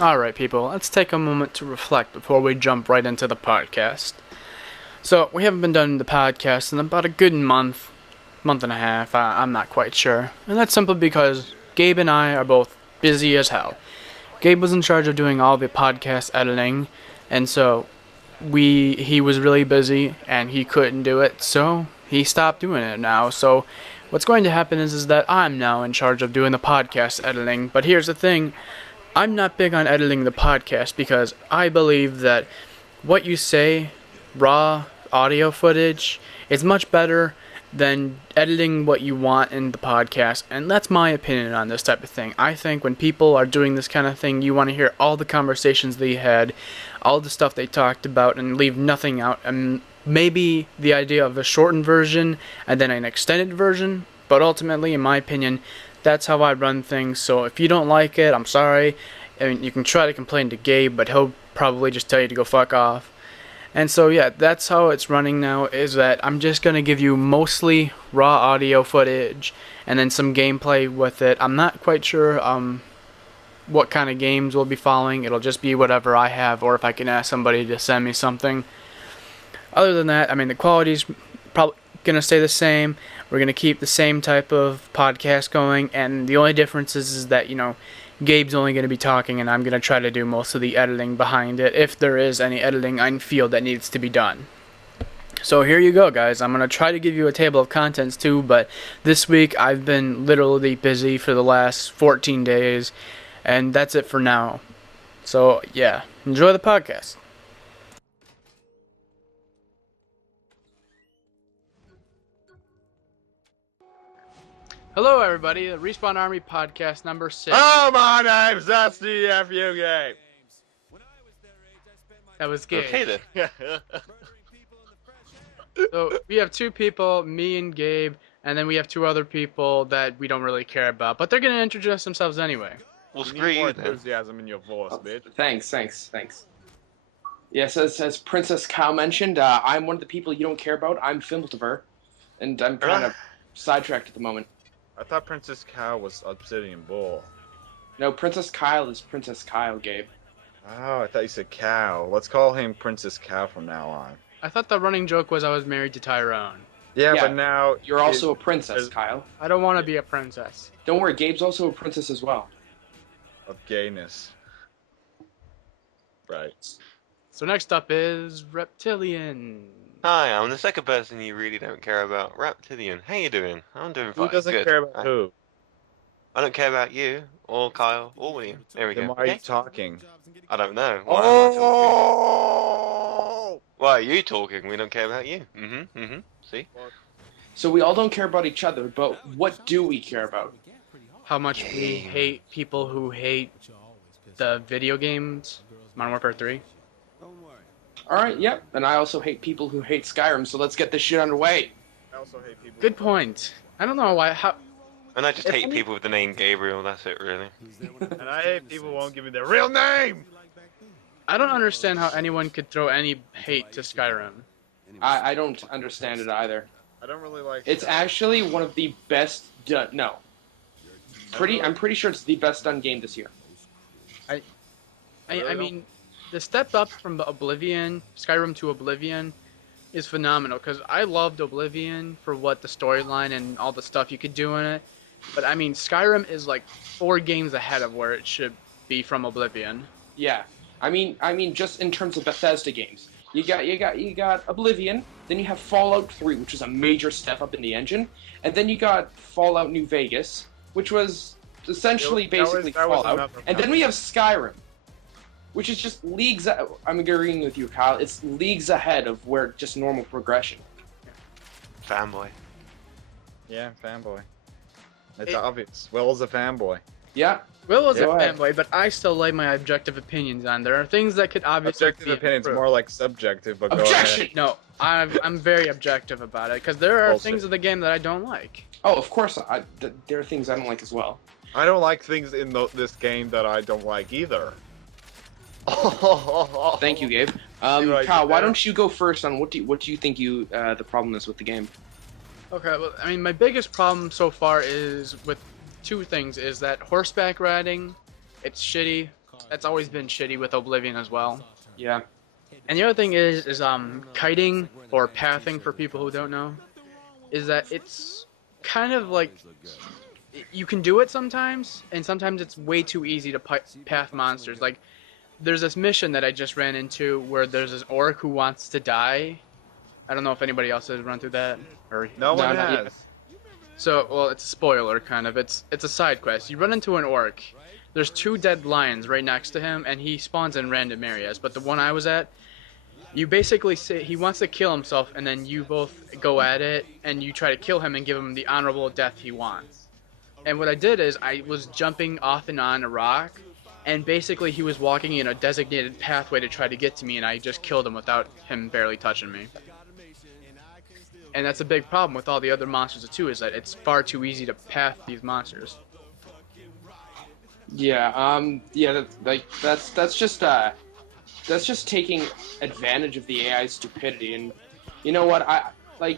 Alright, people, let's take a moment to reflect before we jump right into the podcast. So, we haven't been done the podcast in about a good month and a half, I'm not quite sure. And that's simply because Gabe and I are both busy as hell. Gabe was in charge of doing all the podcast editing, and so he was really busy and he couldn't do it, so he stopped doing it now. So, what's going to happen is that I'm now in charge of doing the podcast editing, but here's the thing. I'm not big on editing the podcast because I believe that what you say, raw audio footage, is much better than editing what you want in the podcast. And that's my opinion on this type of thing. I think when people are doing this kind of thing, you want to hear all the conversations they had, all the stuff they talked about, and leave nothing out. And maybe the idea of a shortened version and then an extended version. But ultimately, in my opinion, that's how I run things. So if you don't like it, I'm sorry. I mean, you can try to complain to Gabe, but he'll probably just tell you to go fuck off. And so yeah, that's how it's running now, is that I'm just going to give you mostly raw audio footage and then some gameplay with it. I'm not quite sure what kind of games we'll be following. It'll just be whatever I have, or if I can ask somebody to send me something. Other than that, I mean, the quality's probably going to stay the same. We're going to keep the same type of podcast going, and the only difference is that, Gabe's only going to be talking, and I'm going to try to do most of the editing behind it, if there is any editing I feel that needs to be done. So here you go, guys. I'm going to try to give you a table of contents too, but this week I've been literally busy for the last 14 days, and that's it for now. So yeah, enjoy the podcast. Hello, everybody. The Respawn Army podcast number 6. Oh, my name's SDFU Game. That was Gabe. Okay then. So we have two people, me and Gabe, and then we have two other people that we don't really care about, but they're gonna introduce themselves anyway. We'll You screw need more you then. enthusiasm in your voice, Oh, bitch. Thanks. Yes, as Princess Cow mentioned, I'm one of the people you don't care about. I'm Filmtiver, and I'm kind of sidetracked at the moment. I thought Princess Cow was Obsidian Bull. No, Princess Kyle is Princess Kyle, Gabe. Oh, I thought you said Cow. Let's call him Princess Cow from now on. I thought the running joke was I was married to Tyrone. Yeah, Yeah, but now You're also a princess, Kyle. I don't want to be a princess. Don't worry, Gabe's also a princess as well. of gayness. Right. So next up is Reptilian. Hi, I'm the second person you really don't care about, Reptilian. How you doing? I'm doing fine. Who doesn't Good. care about who? I don't care about you, or Kyle, or William. There we Then go. why are you Okay? talking? I don't know. Why am I talking? Oh! Why are you talking? We don't care about you. See? So we all don't care about each other, but what do we care about? How much we hate people who hate the video games. Modern Warfare 3. Alright, yep. And I also hate people who hate Skyrim, so let's get this shit underway. I also hate people. Good point. I don't know why. And I just If hate any- people with the name Gabriel, that's it really. And I hate people who won't give me their real name! I don't understand how anyone could throw any hate to Skyrim. I don't understand it either. I don't really like It's Skyrim. actually one of the best done. No. I'm pretty sure it's the best done game this year. I mean, the step up from Oblivion, Skyrim to Oblivion, is phenomenal. Because I loved Oblivion for what the storyline and all the stuff you could do in it. But I mean, Skyrim is like 4 games ahead of where it should be from Oblivion. Yeah. I mean, just in terms of Bethesda games, you got Oblivion, then you have Fallout 3, which is a major step up in the engine, and then you got Fallout New Vegas, which was essentially That was basically another Fallout, and then we have Skyrim, which is just leagues. I'm agreeing with you, Kyle. It's leagues ahead of where just normal progression. Fanboy. Yeah, fanboy. It's It- obvious. Will's a fanboy. Yeah. Will was a Go ahead. fanboy, but I still lay my objective opinions on. There are things that could obviously Objective be opinion's improved. more like subjective, but Objection! No, I'm very objective about it because there are Bullshit. things of the game that I don't like. Oh, of course. There are things I don't like as well. I don't like things in this game that I don't like either. Thank you, Gabe. See what I Kyle, did why there? don't you go first on what do you think the problem is with the game? Okay, well, I mean, my biggest problem so far is with two things: is that horseback riding, it's shitty, That's always been shitty with Oblivion as well. Yeah. And the other thing is kiting or pathing for people who don't know, is that it's kind of like you can do it sometimes, and sometimes it's way too easy to path monsters. Like there's this mission that I just ran into where there's this orc who wants to die. I don't know if anybody else has run through that or No one not yet. has. So, well, it's a spoiler, kind of. It's a side quest. You run into an orc. There's 2 dead lions right next to him, and he spawns in random areas. But the one I was at, you basically say he wants to kill himself, and then you both go at it, and you try to kill him and give him the honorable death he wants. And what I did is I was jumping off and on a rock, and basically he was walking in a designated pathway to try to get to me, and I just killed him without him barely touching me. And that's a big problem with all the other monsters too, is that it's far too easy to path these monsters. Yeah. Yeah. That's just taking advantage of the AI's stupidity. And you know what?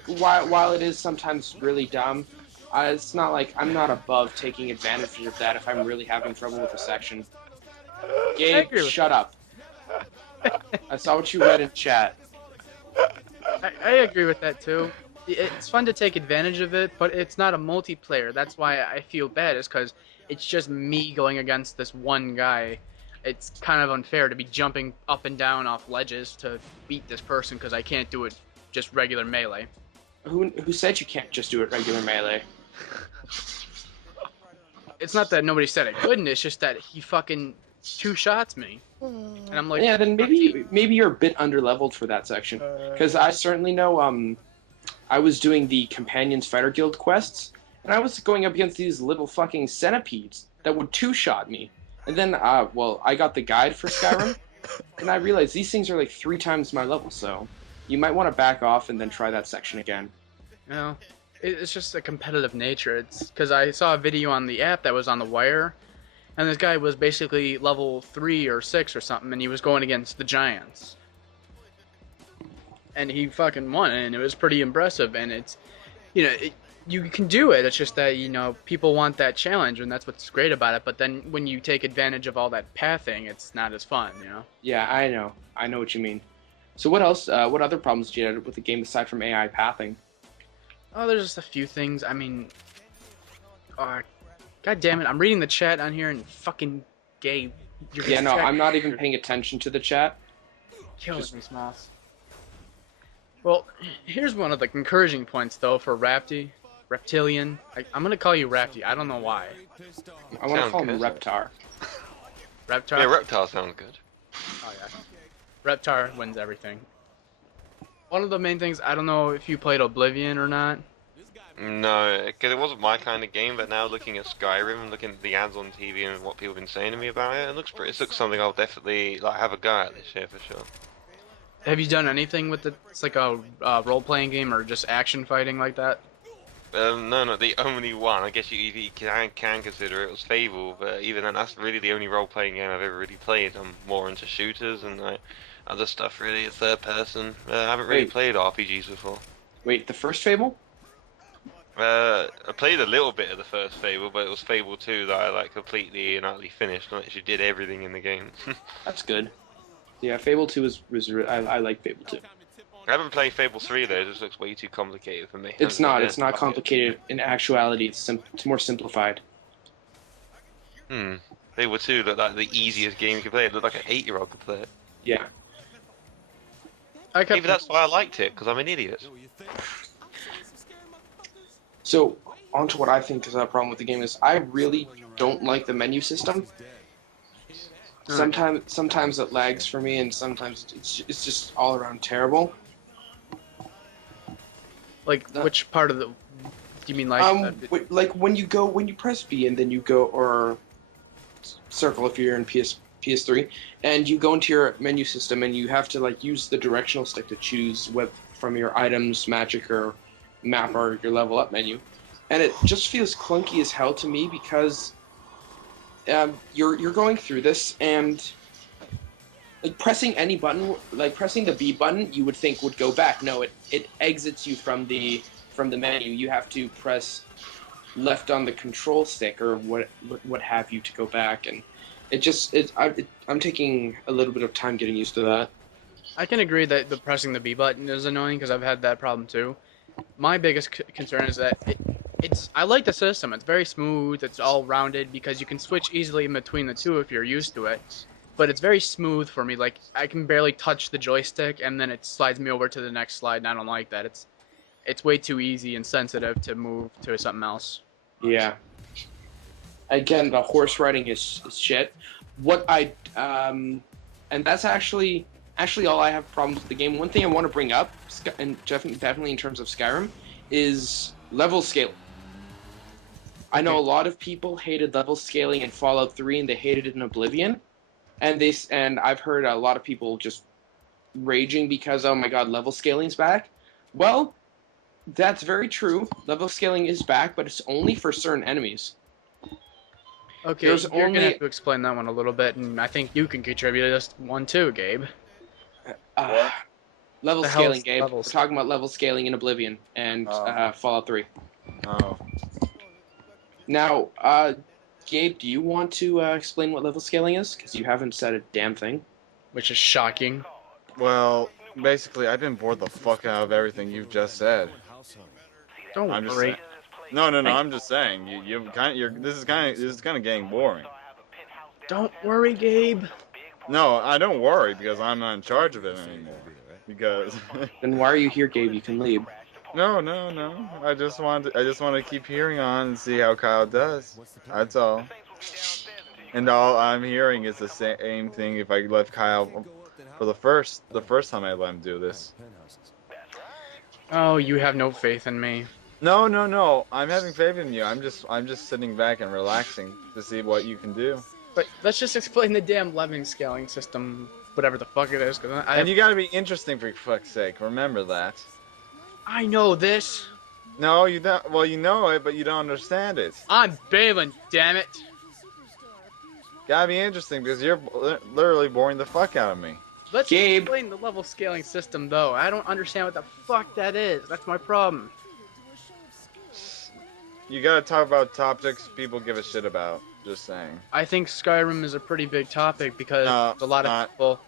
While it is sometimes really dumb, it's not like I'm not above taking advantage of that if I'm really having trouble with a section. Gabe, agree with shut up. I saw what you read in chat. I agree with that too. It's fun to take advantage of it, but it's not a multiplayer. That's why I feel bad, is because it's just me going against this one guy. It's kind of unfair to be jumping up and down off ledges to beat this person because I can't do it just regular melee. Who said you can't just do it regular melee? It's not that nobody said I couldn't, it's just that he fucking 2 shots me. And I'm like, Yeah, then maybe you're a bit underleveled for that section. Because I certainly know. I was doing the Companions Fighter Guild quests, and I was going up against these little fucking centipedes that would 2-shot me. And then, I got the guide for Skyrim, and I realized these things are like 3 times my level. So you might want to back off and then try that section again. you know, it's just a competitive nature. It's because I saw a video on the app that was on The Wire, and this guy was basically level 3 or 6 or something, and he was going against the Giants. And he fucking won, and it was pretty impressive. And it's, you can do it. It's just that, people want that challenge, and that's what's great about it. But then when you take advantage of all that pathing, it's not as fun, Yeah, I know. I know what you mean. So what else? What other problems did you have with the game aside from AI pathing? Oh, there's just a few things. I mean, God damn it, I'm reading the chat on here, and fucking Gabe. Yeah, no, I'm not even paying attention to the chat. Killing me, Smalls. Well, here's one of the encouraging points, though, for Reptilian. I'm gonna call you Rapti. I don't know why. I want to Sounds call him good. Reptar. Reptar? Yeah, reptiles sound good. Oh, yeah. Reptar wins everything. One of the main things, I don't know if you played Oblivion or not. No, because it wasn't my kind of game, but now looking at Skyrim and looking at the ads on TV and what people have been saying to me about it, it looks something I'll definitely have a go at this year for sure. Have you done anything with it? It's like a role-playing game or just action fighting like that? No, the only one. I guess you can consider it was Fable, but even then, that's really the only role-playing game I've ever really played. I'm more into shooters and other stuff, really. Third person. I haven't really Wait. played RPGs before. Wait, the first Fable? I played a little bit of the first Fable, but it was Fable 2 that I completely and utterly finished. I actually did everything in the game. That's good. Yeah, Fable 2 I like Fable 2. I haven't played Fable 3 though. It just looks way too complicated for me. It's not. It's not complicated. In actuality, it's more simplified. Fable 2 looked like the easiest game you could play. It looked like an 8-year-old could play it. Yeah. Maybe that's why I liked it, because I'm an idiot. So, on to what I think is a problem with the game is I really don't like the menu system. Sometimes it lags for me, and sometimes it's just all around terrible. Like, which part of the... Do you mean like... Like when you press B and then you go, or circle if you're in PS3, and you go into your menu system and you have to use the directional stick to choose what from your items, magic, or map, or your level up menu, and it just feels clunky as hell to me because you're going through this and pressing any button, pressing the B button, you would think would go back. No, it exits you from the menu. You have to press left on the control stick or what have you to go back, and I'm taking a little bit of time getting used to that. I can agree that the pressing the B button is annoying because I've had that problem too. My biggest concern is that it's I like the system. It's very smooth. It's all rounded because you can switch easily in between the two if you're used to it. But it's very smooth for me. Like I can barely touch the joystick and then it slides me over to the next slide, and I don't like that. It's way too easy and sensitive to move to something else. Yeah. Again, the horse riding is shit. What I and that's actually all I have problems with the game. One thing I want to bring up, and definitely in terms of Skyrim, is level scaling. I know a lot of people hated level scaling in Fallout 3, and they hated it in Oblivion, and I've heard a lot of people just raging because, oh my god, level scaling's back. Well, that's very true. Level scaling is back, but it's only for certain enemies. Okay, There's you're only- gonna have to explain that one a little bit, and I think you can contribute to this one too, Gabe. What? Level The hell scaling, is Gabe. level We're talking about level scaling in Oblivion and Fallout 3. Oh. Now, Gabe, do you want to explain what level scaling is? Because you haven't said a damn thing. Which is shocking. Well, basically, I've been bored the fuck out of everything you've just said. Don't I'm just worry. saying. No. I'm just saying. This is kind of getting boring. Don't worry, Gabe. No, I don't worry because I'm not in charge of it anymore. Because Then why are you here, Gabe? You can leave. no. I just want to keep hearing on and see how Kyle does. That's all. And all I'm hearing is the same thing if I left Kyle for the first time I let him do this. Oh, you have no faith in me. No. I'm having faith in you. I'm just sitting back and relaxing to see what you can do. But let's just explain the damn leveling scaling system, whatever the fuck it is. Cause And you gotta be interesting for fuck's sake. Remember that. I know this. No, you don't. Well, you know it, but you don't understand it. I'm Balin, damn it. Gotta be interesting because you're literally boring the fuck out of me. Let's Gabe. explain the level scaling system, though. I don't understand what the fuck that is. That's my problem. You gotta talk about topics people give a shit about. Just saying. I think Skyrim is a pretty big topic because No, a lot of not. people.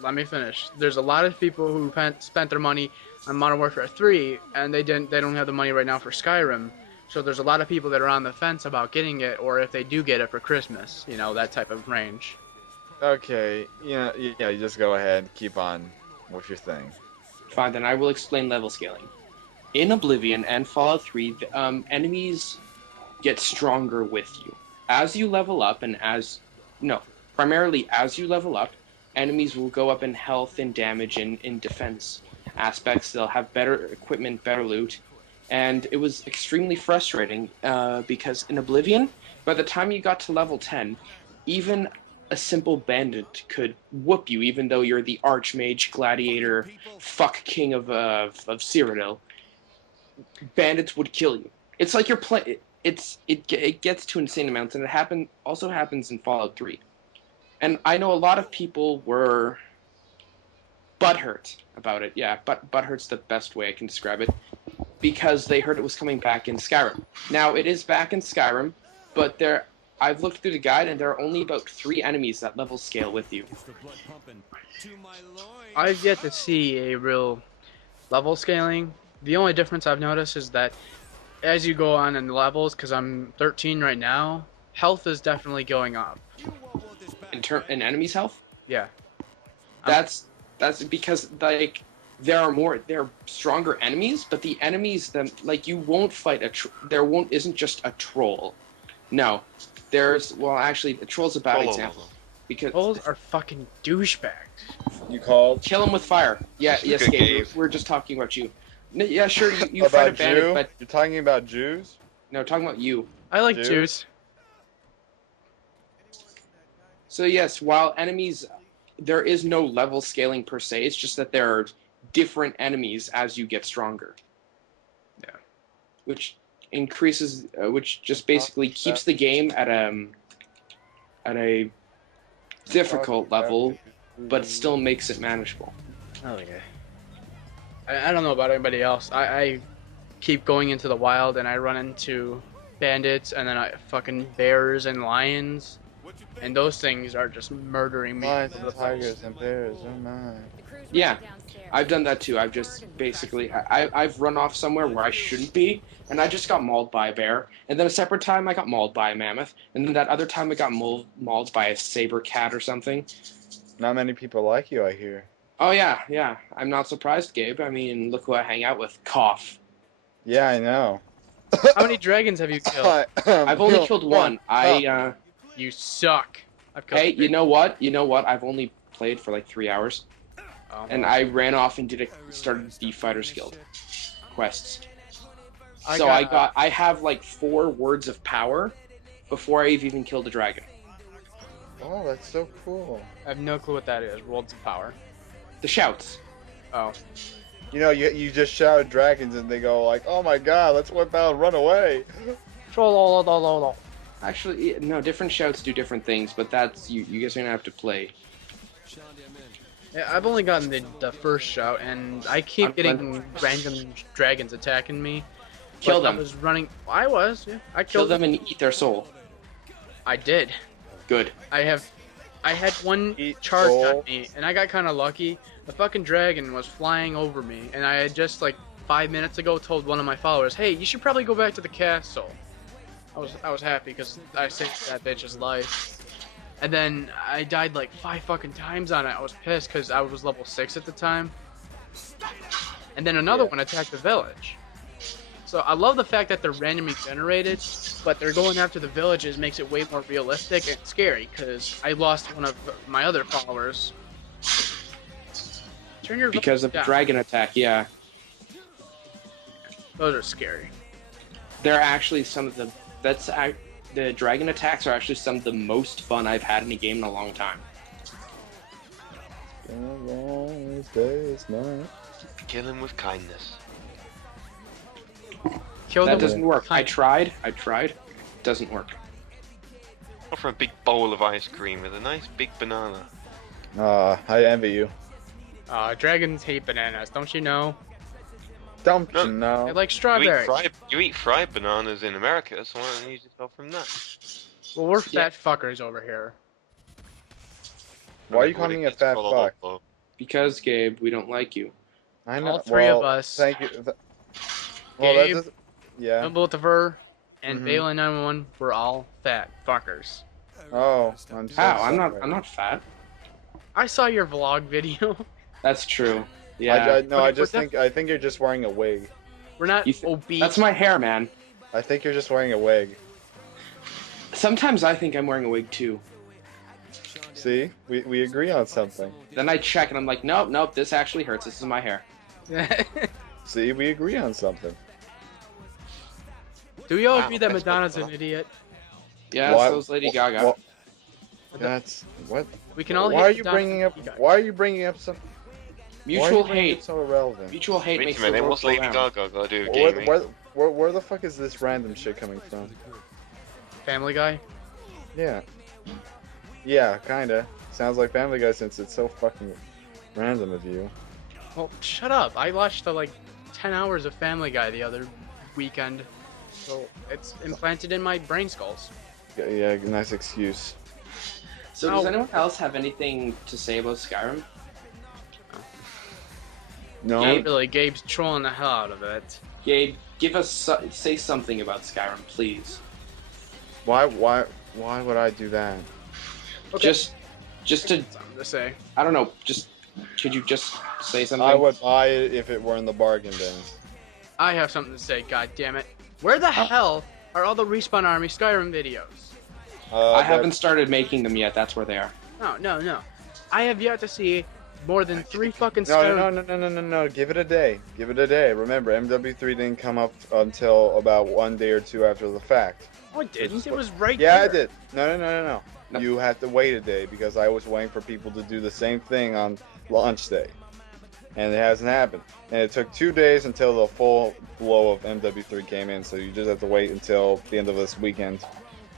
Let me finish. There's a lot of people who spent their money on Modern Warfare 3, and they don't have the money right now for Skyrim. So there's a lot of people that are on the fence about getting it, or if they do get it for Christmas. You know, that type of range. Okay. Yeah. You just go ahead. Keep on with your thing. Fine, then I will explain level scaling. In Oblivion and Fallout 3, enemies get stronger with you. As you level up, primarily as you level up, enemies will go up in health and damage and in defense aspects. They'll have better equipment, better loot, and it was extremely frustrating because in Oblivion, by the time you got to level 10, even a simple bandit could whoop you, even though you're the archmage, gladiator, fuck king of Cyrodiil. Bandits would kill you. It's like you're playing. It gets to insane amounts, and it also happens in Fallout 3. And I know a lot of people were butthurt about it. Yeah, butthurt's the best way I can describe it, because they heard it was coming back in Skyrim. Now it is back in Skyrim, but I've looked through the guide, and there are only about 3 enemies that level scale with you. I've yet to see a real level scaling. The only difference I've noticed is that as you go on in levels, because I'm 13 right now, health is definitely going up. In enemies' health, Yeah. that's because like there are stronger enemies, but the enemies you won't fight isn't just a troll. No, actually a troll's a bad Troll example level. because Trolls are fucking douchebags. You called kill him with fire. Yeah, yes, Good Gabe. Gabe. We're just talking about you. Yeah, sure. You fight a about bandit, Jew? but You're talking about Jews? no, talking about you. I like Jews? Jews. So yes, while enemies, there is no level scaling per se. It's just that there are different enemies as you get stronger. Yeah. Which increases, which just basically keeps the game at a difficult level, but it still makes it manageable. Okay. I don't know about anybody else. I keep going into the wild and I run into bandits and then fucking bears and lions. and those things are just murdering me. Lions and tigers and bears, oh my. Yeah, I've done that too. I've just basically I've run off somewhere where I shouldn't be, and I just got mauled by a bear. And then a separate time I got mauled by a mammoth, and then that other time I got mauled by a saber cat or something. Not many people like you, I hear. Oh yeah. I'm not surprised, Gabe. I mean, look who I hang out with. Cough. Yeah, I know. How many dragons have you killed? I've only killed one. You suck. I've killed Hey, three. you know what? I've only played for like 3 hours, and I ran off and started the Fighters Guild quests. I have like 4 words of power before I've even killed a dragon. Oh, that's so cool. I have no clue what that is. Worlds of Power. The shouts. Oh. You know, you just shout dragons and they go like, oh my god, let's whip out and run away. Actually, no, different shouts do different things, but that's you guys are gonna have to play. Yeah, I've only gotten the first shout, and I keep I'm getting random dragons attacking me. Kill But them. I was running. I was. Yeah, I Kill killed them and eat their soul. I did. Good. I had one Eat charge soul. on me, and I got kind of lucky. The fucking dragon was flying over me, and I had just like 5 minutes ago told one of my followers, "Hey, you should probably go back to the castle." I was happy because I saved that bitch's life. And then I died like 5 fucking times on it. I was pissed because I was level 6 at the time. And then another one attacked the village. So I love the fact that they're randomly generated, but they're going after the villages makes it way more realistic and scary because I lost one of my other followers. Turn your Because of the down. dragon attack, yeah. Those are scary. They're actually some of the the dragon attacks are actually some of the most fun I've had in a game in a long time. Kill him with kindness. Kill That them doesn't with work. I kindness. tried. Doesn't work. Offer a big bowl of ice cream with a nice big banana. I envy you. Dragons hate bananas, don't you know? Don't No. you know? They like You strawberries. you eat fried bananas in America, so why don't you use yourself from that? Well, we're Yeah. fat fuckers over here. Why are you calling me a fat fuck? Because, Gabe, we don't like you. I know. All three of well, us. Thank you. Well, that Gabe, does, yeah. Lucifer, and Mhm. Balin 911, we're all fat fuckers. Oh, I'm so How? I'm sorry. not fat. I saw your vlog video. That's true. Yeah. I But just we're think you're just wearing a wig. We're not You th- obese. That's my hair, man. I think you're just wearing a wig. Sometimes I think I'm wearing a wig too. See, we agree on something. Then I check and I'm like, nope, this actually hurts. This is my hair. See, we agree on something. Do we all Wow, agree that that's Madonna's fucked an up. idiot? Yeah, Why- so's Lady Gaga. Well, that's what. We can all Why hate are you Madonna. bringing up? You guys. Why are you bringing up some? why are Mutual you bringing it hate. so irrelevant? Mutual hate Wait makes a the minute, world what's go Lady round. Gaga got to do with Where, gaming? where the fuck is this random shit coming from? Family Guy? Yeah. Yeah, kinda. Sounds like Family Guy since it's so fucking random of you. Well, shut up. I watched like 10 hours of Family Guy the other weekend. So it's implanted in my brain skulls. Yeah, nice excuse. So does Ow. anyone else have anything to say about Skyrim? No. Not really. Gabe's trolling the hell out of it. Gabe, say something about Skyrim, please. Why would I do that? Okay. Just to, Something to say. I don't know, could you just say something? I would buy it if it were in the bargain bin. I have something to say, god damn it. Where the hell are all the Respawn Army Skyrim videos? I haven't started making them yet, that's where they are. No. I have yet to see more than 3 fucking No, Skyrim. no. Give it a day. Give it a day. Remember, MW3 didn't come up until about 1 day or 2 after the fact. Oh, it didn't. It was right Yeah, there. I did. No. No. You had to wait a day because I was waiting for people to do the same thing on launch day. And it hasn't happened. And it took 2 days until the full blow of MW3 came in, so you just have to wait until the end of this weekend.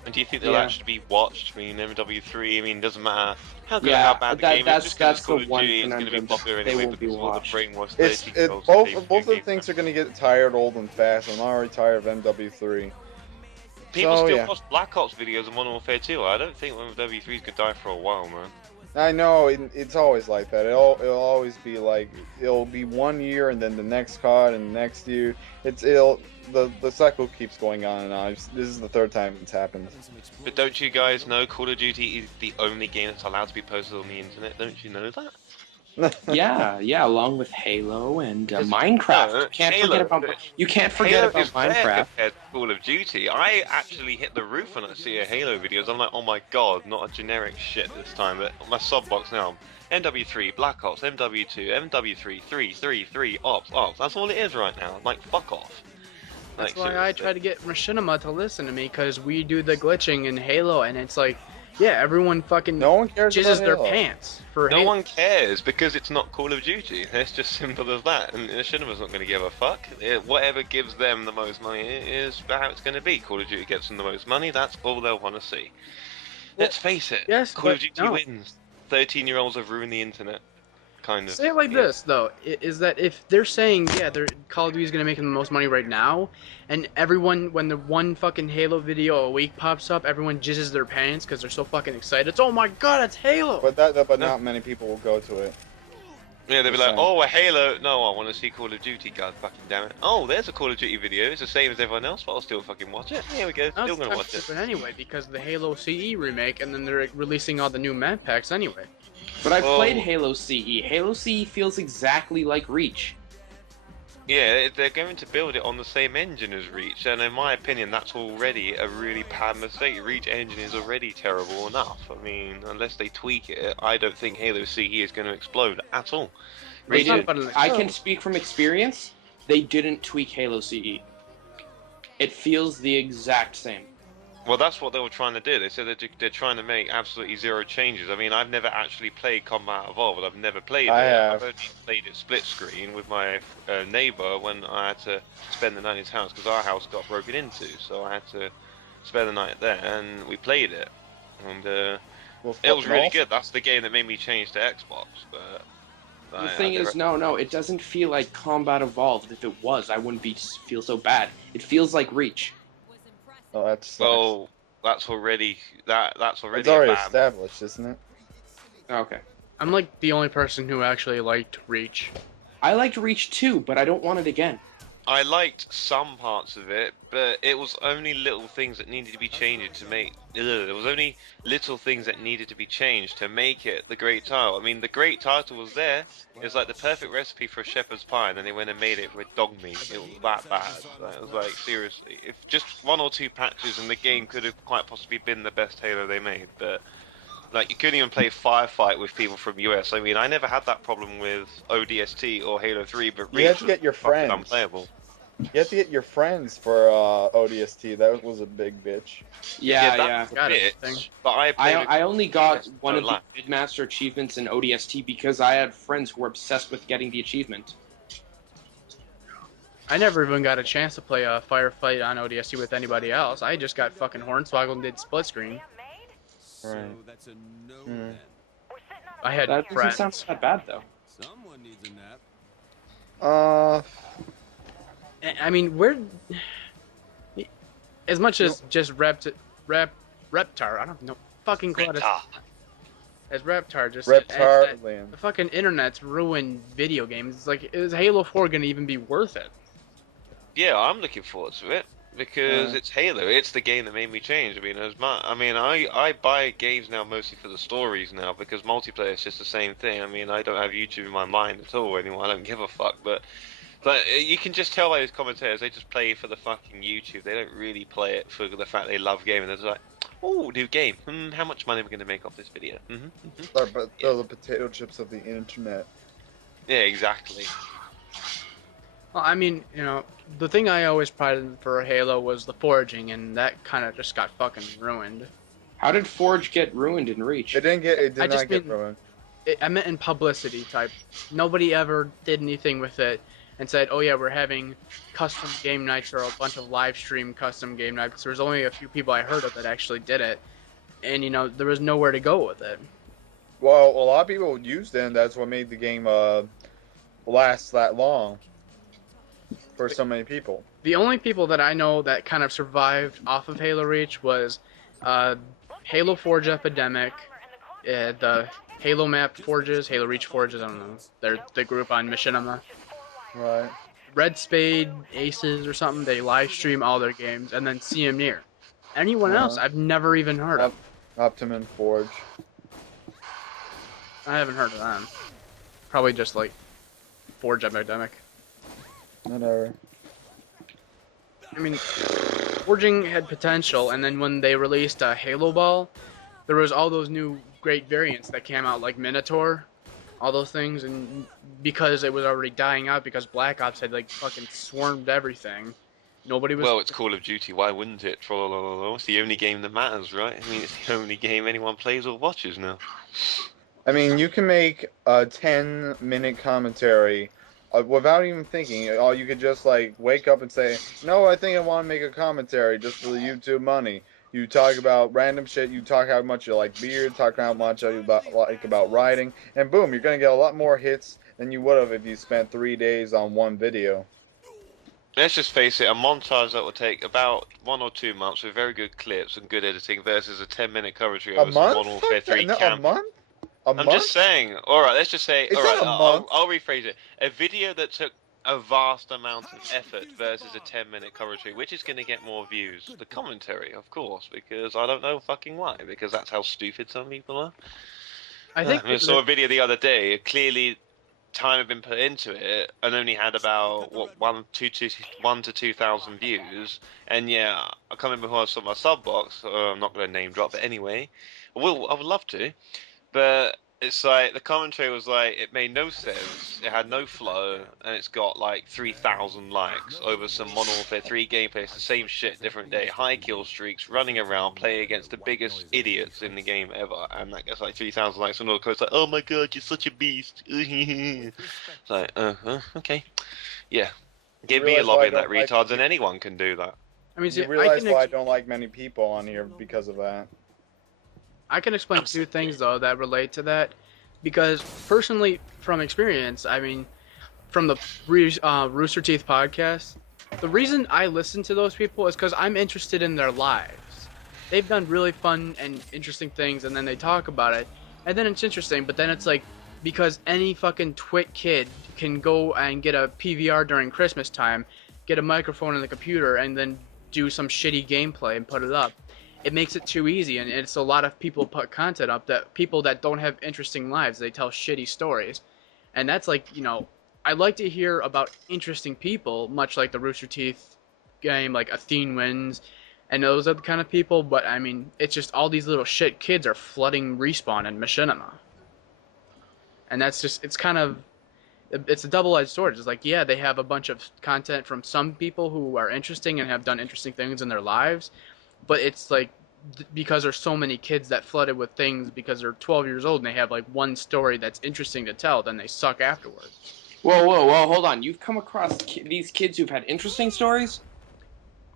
And do you think they'll Yeah. actually be watched? I mean, MW3, I mean, doesn't matter how good or Yeah, how bad the game is, that's just 'cause the Call of one Duty is going to be conundrum. popular They anyway won't be because all the watched. brainwashed It's dirty trolls both that both of the Game things Pass. are gonna get tired, old, and fast. I'm already tired of MW3. People So, still yeah. watch Black Ops videos on Modern Warfare 2. I don't think MW3's could die for a while, man. I know it's always like that. It'll always be like it'll be 1 year and then the next COD and the next year. The cycle keeps going on and on. This is the third time it's happened. But don't you guys know Call of Duty is the only game that's allowed to be posted on the internet? Don't you know that? Yeah, along with Halo and Yes, Minecraft. no, You can't forget Halo about is rare Minecraft. compared to Call of Duty. I actually hit the roof when I see a Halo videos. I'm like, oh my god, not a generic shit this time. But my sub box now, MW3, Black Ops, MW2, MW3, 3, Ops. That's all it is right now. Like, fuck off. That's Like, why I seriously. try to get Machinima to listen to me, because we do the glitching in Halo, and it's like, yeah, everyone fucking No one cares jizzes about their Halo. pants for No Halo. one cares because it's not Call of Duty. It's just simple as that. And Machinima's not going to give a fuck. Whatever gives them the most money is how it's going to be. Call of Duty gets them the most money. That's all they'll want to see. Let's face it. yes, Call of but Duty no. wins. 13-year-olds have ruined the internet. Kind of. Say it like Yeah. this, though, is that if they're saying, yeah, Call of Duty's gonna make them the most money right now, and everyone, when the one fucking Halo video a week pops up, everyone jizzes their pants because they're so fucking excited. It's, oh my god, it's Halo! But No. not many people will go to it. Yeah, they'll be Just like, oh, a Halo. No, I want to see Call of Duty. God fucking damn it. Oh, there's a Call of Duty video. It's the same as everyone else, but I'll still fucking watch it. Here we go. That's Still gonna watch it. stupid anyway, because the Halo CE remake, and then they're releasing all the new map packs anyway. But I Oh. played Halo CE. Halo CE feels exactly like Reach. Yeah, they're going to build it on the same engine as Reach, and in my opinion, that's already a really bad mistake. Reach engine is already terrible enough. I mean, unless they tweak it, I don't think Halo CE is going to explode at all. They It's not didn't. about an I explode. can speak from experience. They didn't tweak Halo CE. It feels the exact same. Well, that's what they were trying to do. They said they're trying to make absolutely zero changes. I mean, I've never actually played Combat Evolved. I've never played I it. have. I've only played it split screen with my neighbor when I had to spend the night in his house because our house got broken into. So I had to spend the night there, and we played it. And Well, it was fucking really awesome. good. That's the game that made me change to Xbox. But The thing is, no, it doesn't feel like Combat Evolved. If it was, I wouldn't feel so bad. It feels like Reach. Oh, that's well, that's already that's it's already already a bad. established, isn't it? Okay. I'm like the only person who actually liked Reach. I liked Reach too, but I don't want it again. I liked some parts of it, but it was only little things that needed to be changed to make. There was only little things that needed to be changed to make it the great title. I mean, the great title was there. It was like the perfect recipe for a shepherd's pie, and then they went and made it with dog meat. It was that bad. Like, it was like, seriously, if just one or two patches and the game could have quite possibly been the best Halo they made, but. Like, you couldn't even play Firefight with people from US. I mean, I never had that problem with ODST or Halo 3, but You had Reach to was get your fucking friends. unplayable. You have to get your friends for ODST. That was a big bitch. Yeah. that's Got a it. bitch, but I played I only got Yes, one no of the lie. Midmaster achievements in ODST because I had friends who were obsessed with getting the achievement. I never even got a chance to play a firefight on ODST with anybody else. I just got fucking Hornswoggle and did split screen. Right. That's a no Hmm. then. I had That doesn't friends. sound that bad though. Someone needs a nap. I mean, we're as much as just Reptar. I don't know. Fucking Claude. As Reptar just said, Reptar Land. the fucking internet's ruined video games. It's like, is Halo 4 gonna even be worth it? Yeah, I'm looking forward to it because Yeah. it's Halo. It's the game that made me change. I mean, I buy games now mostly for the stories now because multiplayer is just the same thing. I mean, I don't have YouTube in my mind at all anymore. I don't give a fuck. But you can just tell by those commentators, they just play for the fucking YouTube. They don't really play it for the fact they love gaming. They're just like, oh, new game. How much money are we going to make off this video? But they're the potato chips of the internet. Yeah, exactly. Well, I mean, you know, the thing I always prided for Halo was the foraging, and that kind of just got fucking ruined. How did Forge get ruined in Reach? It did I not just get mean- ruined. I meant in publicity type. Nobody ever did anything with it and said, oh yeah, we're having custom game nights or a bunch of live stream custom game nights. There was only a few people I heard of that actually did it, and you know, there was nowhere to go with it. Well, a lot of people used it, and that's what made the game last that long for so many people. The only people that I know that kind of survived off of Halo Reach was Halo Forge Epidemic, the Halo Map Forges, Halo Reach Forges, I don't know. They're the group on Machinima. Right. Red Spade Aces or something, they live stream all their games, and then CM Near. Anyone else, Uh-huh. I've never even heard of. Optimum Forge. I haven't heard of them. Probably just like Forge Epidemic. Whatever. I mean, Forging had potential, and then when they released Halo Ball, there was all those new great variants that came out, like Minotaur, all those things, and because it was already dying out because Black Ops had like fucking swarmed everything, nobody was. Well, it's Call of Duty. Why wouldn't it? It's the only game that matters, right? I mean, it's the only game anyone plays or watches now. I mean, you can make a 10-minute commentary without even thinking. Or you could just like wake up and say, "No, I think I want to make a commentary just for the YouTube money." You talk about random shit. You talk how much you like beer. Talk how much you like about riding, and boom, you're gonna get a lot more hits than you would have if you spent 3 days on one video. Let's just face it, a montage that will take about 1 or 2 months with very good clips and good editing versus a 10-minute commentary A over some month? Modern Warfare 3 No, a camp. month? A I'm month? just saying. All right, let's just say. Is All that right, a month? I'll rephrase it. A video that took a vast amount of effort versus a 10-minute commentary, which is going to get more views? The commentary, of course, because I don't know fucking why. Because that's how stupid some people are. I think I saw a video the other day. Clearly, time had been put into it, and only had about what 1 to 2,000 views. And yeah, I can't remember who I saw my sub box. I'm not going to name drop, but anyway, I would love to. But it's like the commentary was like it made no sense. It had no flow, and it's got like 3,000 likes over some Modern Warfare 3 gameplay. It's the same shit, different day. High kill streaks, running around, playing against the biggest idiots in the game ever, and that gets like 3,000 likes. And all the comments like, "Oh my god, you're such a beast." It's like, okay, yeah. Give me a Realize why I lobby in that don't like retards, and anyone can do that. I mean, see, You realize why I don't like many people on here because of that. I can explain two things though that relate to that, because personally, from experience, I mean, from the Rooster Teeth podcast, the reason I listen to those people is because I'm interested in their lives. They've done really fun and interesting things, and then they talk about it, and then it's interesting. But then it's like, because any fucking twit kid can go and get a PVR during Christmas time, get a microphone and the computer, and then do some shitty gameplay and put it up. It makes it too easy, and it's a lot of people put content up that people that don't have interesting lives, they tell shitty stories. And that's like, I like to hear about interesting people, much like the Rooster Teeth game, like Athene Wins, and those are the kind of people, but I mean, it's just all these little shit kids are flooding Respawn and Machinima. And that's just, it's a double-edged sword. It's like, yeah, they have a bunch of content from some people who are interesting and have done interesting things in their lives, but it's like because there's so many kids that flooded with things because they're 12 years old and they have like one story that's interesting to tell, then they suck afterwards. Whoa, hold on. You've come across these kids who've had interesting stories?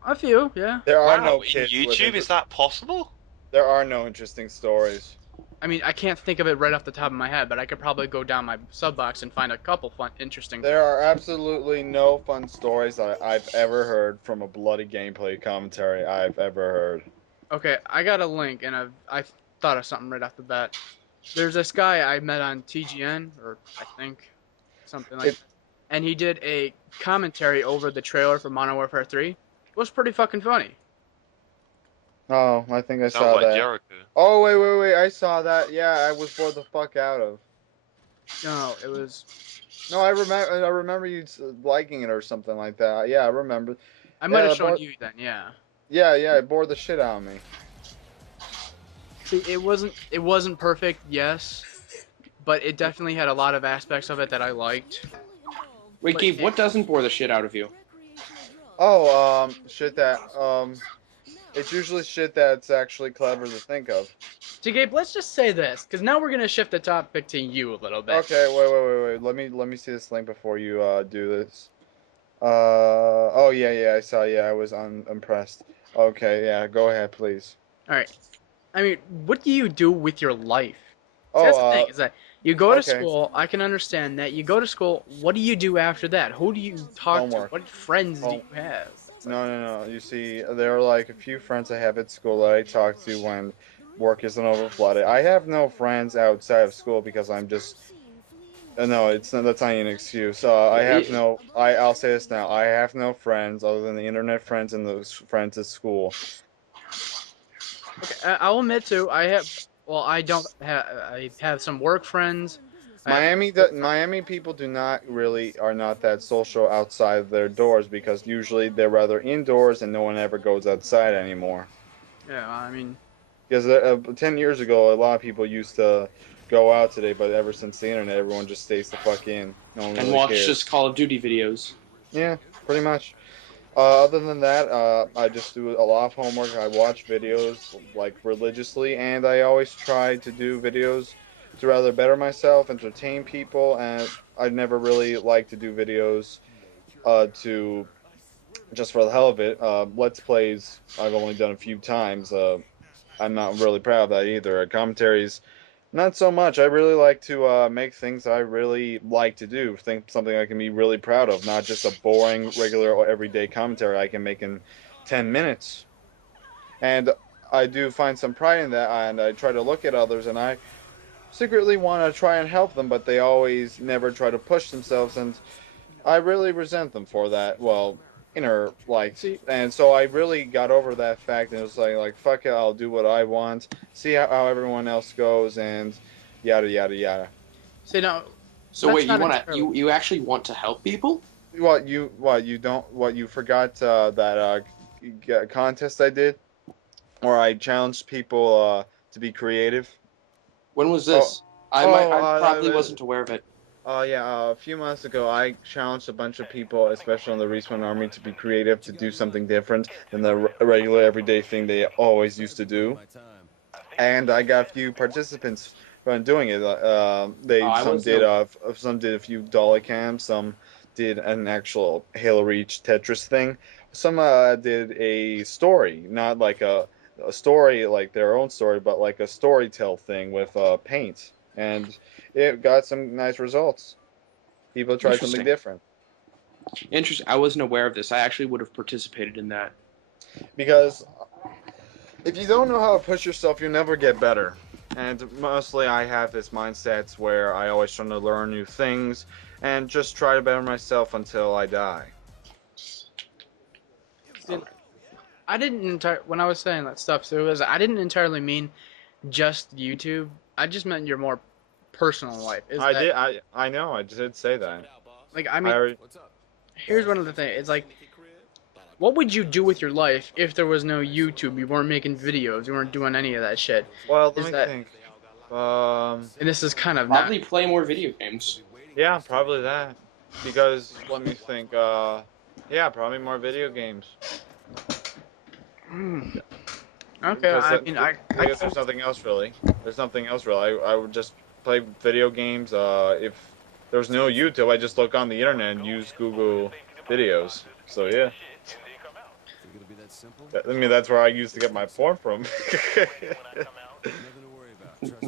A few, yeah. There are Wow, no in kids with YouTube, is that possible? There are no interesting stories. I mean, I can't think of it right off the top of my head, but I could probably go down my sub box and find a couple fun, interesting. There are absolutely no fun stories that I've ever heard from a bloody gameplay commentary I've ever heard. Okay, I got a link, and I thought of something right off the bat. There's this guy I met on TGN, or I think something like that, and he did a commentary over the trailer for Modern Warfare 3. It was pretty fucking funny. Oh, I think I Sounds saw like that. Jericho. Oh, wait, I saw that. Yeah, I was bored the fuck out of. No, it was. No, I remember you liking it or something like that. Yeah, I remember. I might have that shown bored- you then, yeah. Yeah, it bored the shit out of me. See, it wasn't perfect, yes, but it definitely had a lot of aspects of it that I liked. Wait, Gabe, what doesn't bore the shit out of you? Oh, shit that, it's usually shit that's actually clever to think of. So, Gabe, let's just say this, because now we're gonna shift the topic to you a little bit. Okay, wait. Let me see this link before you do this. Oh yeah, I saw. Yeah, I was unimpressed. Okay, yeah, go ahead, please. All right. I mean, what do you do with your life? See, that's the Oh, thing, is that you go to okay. school, I can understand that. You go to school, what do you do after that? Who do you talk to? Homework. What friends do Home. you have? It's like, No. You see, there are like a few friends I have at school that I talk to when work isn't overflooded. I have no friends outside of school because I'm just. No, it's not. That's not an excuse. I have It- no. I'll say this now. I have no friends other than the internet friends and those friends at school. okay, I'll admit too, I have, well, I don't have, I have some work friends. I have Miami people do not really are not that social outside of their doors because usually they're rather indoors and no one ever goes outside anymore. yeah, I mean, Because 10 years ago, a lot of people used to go out today, but ever since the internet, everyone just stays the fuck in. No one and really watch cares. just Call of Duty videos. Yeah, pretty much. Other than that, I just do a lot of homework. I watch videos like religiously, and I always try to do videos to rather better myself, entertain people, and I never really like to do videos to just for the hell of it. Let's plays I've only done a few times. I'm not really proud of that either. Commentaries, not so much. I really like to make things I really like to do. Think something I can be really proud of, not just a boring, regular, or everyday commentary I can make in 10 minutes. And I do find some pride in that, and I try to look at others, and I secretly want to try and help them, but they always never try to push themselves, and I really resent them for that. Well, inner like, see, and so I really got over that fact, and it was like fuck it, I'll do what I want, see how everyone else goes, and yada yada yada. see now, So that's wait, not entirely. you actually want to help people? What you forgot that contest I did, where I challenged people to be creative. When was Oh, this? I probably uh, wasn't aware of it. Yeah, a few months ago, I challenged a bunch of people, especially in the Respawn Army, to be creative, to do something different than the regular everyday thing they always used to do. And I got a few participants from doing it. Oh, I Some was did no. some did a few dollar cams, some did an actual Halo Reach Tetris thing. Some did a story, not like a story like their own story, but like a storytell thing with paint, and it got some nice results. People tried something Interesting. different Interesting. I wasn't aware of this. I actually would have participated in that. because if you don't know how to push yourself, you never get better. And mostly, I have this mindset where I always try to learn new things and just try to better myself until I die. See, I didn't when I was saying that stuff, so it was I didn't entirely mean just YouTube. I just meant your more personal life. Is I that did. I know. I did say that. like I I mean, already, here's one of the things. It's like, what would you do with your life if there was no YouTube? You weren't making videos. You weren't doing any of that shit. well, Is let me that think. and this is kind of not. Probably play more video games. Yeah, probably that. Because let me think. Yeah, probably more video games. Hmm. Okay, Because I mean, I guess there's nothing else really. There's nothing else really. I would just play video games. If there was no YouTube, I just look on the internet and use Google videos. So yeah, I mean that's where I used to get my porn from.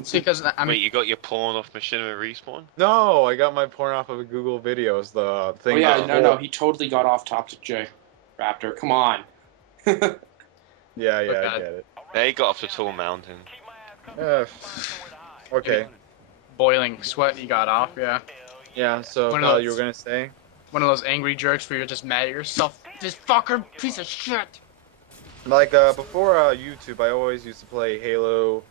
see, because I Wait, mean, you got your porn off Machinima Respawn? No, I got my porn off of Google videos. The thing. Oh yeah, before. no, he totally got off topic, Jay. Raptor, come on. Yeah, I God. get it. Yeah, he got off the tall mountain. Uh, okay. boiling sweat you got off. Yeah, Yeah. So One of Kyle, those- you were gonna say? one of those angry jerks where you're just mad at yourself. This fucker piece of shit. Like before YouTube, I always used to play Halo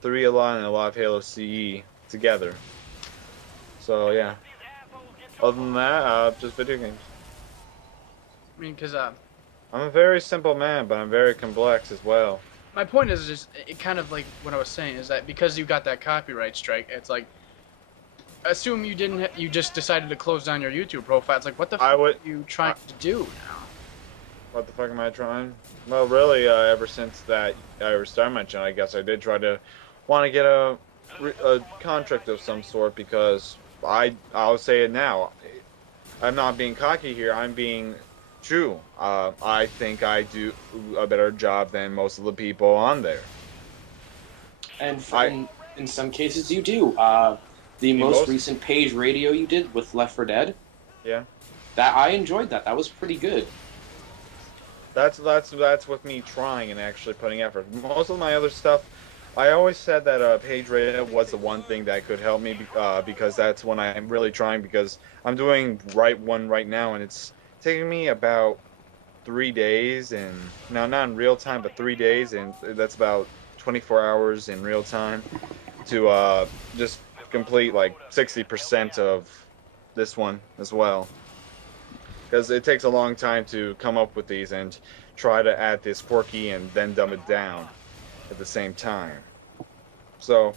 3 a lot and a lot of Halo CE together. So yeah. Other than that, just video games. I mean, because I'm a very simple man, but I'm very complex as well. my point is just it kind of like what I was saying is that because you got that copyright strike, it's like assume you didn't you just decided to close down your YouTube profile. It's like what the I fuck would. are you trying to do now? What the fuck am I trying? Well, really, ever since that I restarted my channel, I guess I did try to want to get a contract of some sort because I'll say it now. I'm not being cocky here. I'm being true. I think I do a better job than most of the people on there. And, I- and In some cases, you do. The most recent Page Radio you did with Left 4 Dead, Yeah. that I enjoyed that. That was pretty good. That's with me trying and actually putting effort. Most of my other stuff, I always said that page rating was the one thing that could help me because that's when I'm really trying, because I'm doing one right now and it's taking me about 3 days, and no, not in real time, but 3 days, and that's about 24 hours in real time to just complete like 60% of this one as well. Because it takes a long time to come up with these and try to add this quirky and then dumb it down at the same time. So,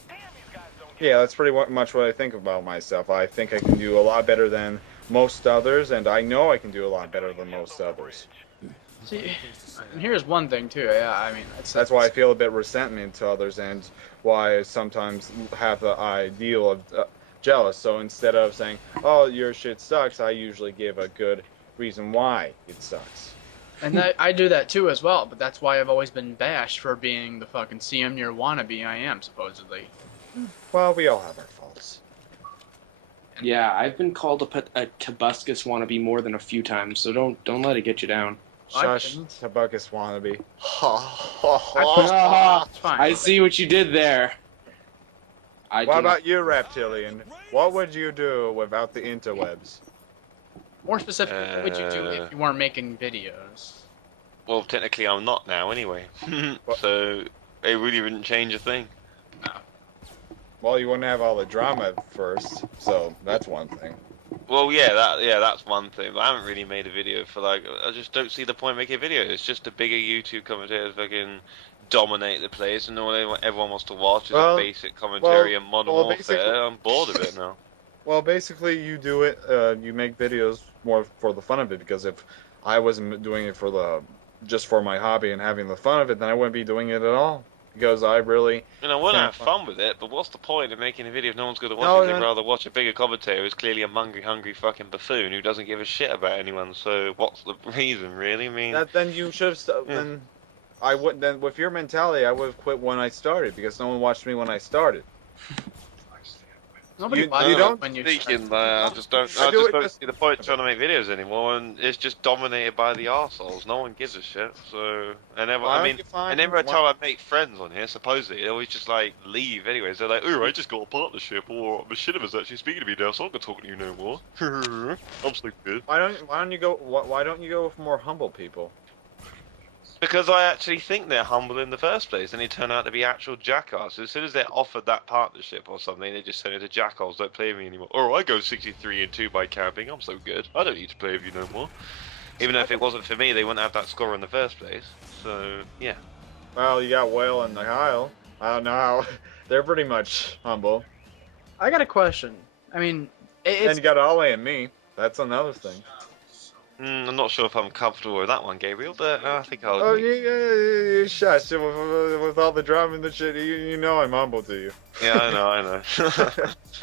yeah, that's pretty much what I think about myself. I think I can do a lot better than most others, and I know I can do a lot better than most others. See, and here's one thing too. Yeah, I mean, That's why I feel a bit resentment to others, and why I sometimes have the ideal of jealous. So instead of saying, "Oh, your shit sucks," I usually give a good reason why it sucks. And I do that too as well, but that's why I've always been bashed for being the fucking CM near wannabe I am, supposedly. Well, we all have our faults. Yeah, I've been called a Tobuscus wannabe more than a few times, so don't let it get you down. Shush, Tabuckus wannabe. It's fine. I see what you did there. What about you, Reptilian? What would you do without the interwebs? More specifically, what would you do if you weren't making videos? Well, technically I'm not now anyway. So it really wouldn't change a thing. Well, you wouldn't have all the drama at first, so that's one thing. Well, that's one thing. But I haven't really made a video for like. I just don't see the point of making a video. It's just a bigger YouTube commentators fucking dominate the place, and all everyone wants to watch is a basic commentary and Modern Warfare. I'm bored of it now. Well, basically, you do it. You make videos more for the fun of it. Because if I wasn't doing it for just for my hobby and having the fun of it, then I wouldn't be doing it at all. Because I really. You know, I wouldn't have fun with it, but what's the point of making a video if no one's going to watch it? They'd rather watch a bigger commentator who's clearly a hungry fucking buffoon who doesn't give a shit about anyone. So what's the reason, really? I mean, then you should have. Then I would. Then with your mentality, I would have quit when I started because no one watched me when I started. Nobody watches when you speaking. I just don't see the point of trying to make videos anymore, and it's just dominated by the arseholes. No one gives a shit. So, and every time I make friends on here, supposedly they always just like leave. Anyways, they're like, "Oh, I just got a partnership," or "Machinima's actually speaking to me now, so I'm not talking to you no more." I'm so good. Why don't you go with more humble people? Because I actually think they're humble in the first place, and they turn out to be actual jackasses. As soon as they're offered that partnership or something, they just turn into jackals. Don't play with me anymore. Oh, I go 63-2 by camping. I'm so good. I don't need to play with you no more. Even though if it wasn't for me, they wouldn't have that score in the first place. So yeah. Well, you got Whale and Kyle. I don't know how. They're pretty much humble. I got a question. I mean, and you got Ollie and me. That's another thing. I'm not sure if I'm comfortable with that one, Gabriel, but I think I'll... Oh, yeah, shush. With all the drama and the shit, you know I'm humble to you. Yeah, I know.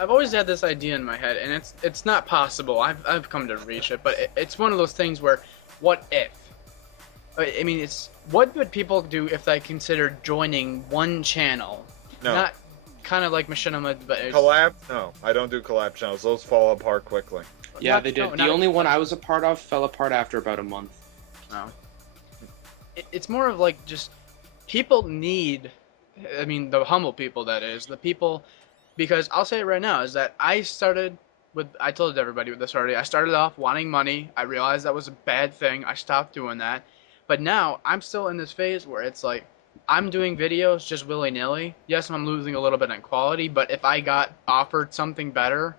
I've always had this idea in my head, and it's not possible. I've come to reach it, but it's one of those things where, what if? I mean, what would people do if they considered joining one channel? No. Not kind of like Machinima, but... Collab? No, I don't do collab channels. Those fall apart quickly. Yeah, they did. The only one I was a part of fell apart after about a month. No. It's more of like just people need, I mean, the humble people, that is, the people, because I'll say it right now, is that I told everybody with this already, I started off wanting money. I realized that was a bad thing. I stopped doing that. But now I'm still in this phase where it's like, I'm doing videos just willy-nilly. Yes, I'm losing a little bit in quality, but if I got offered something better,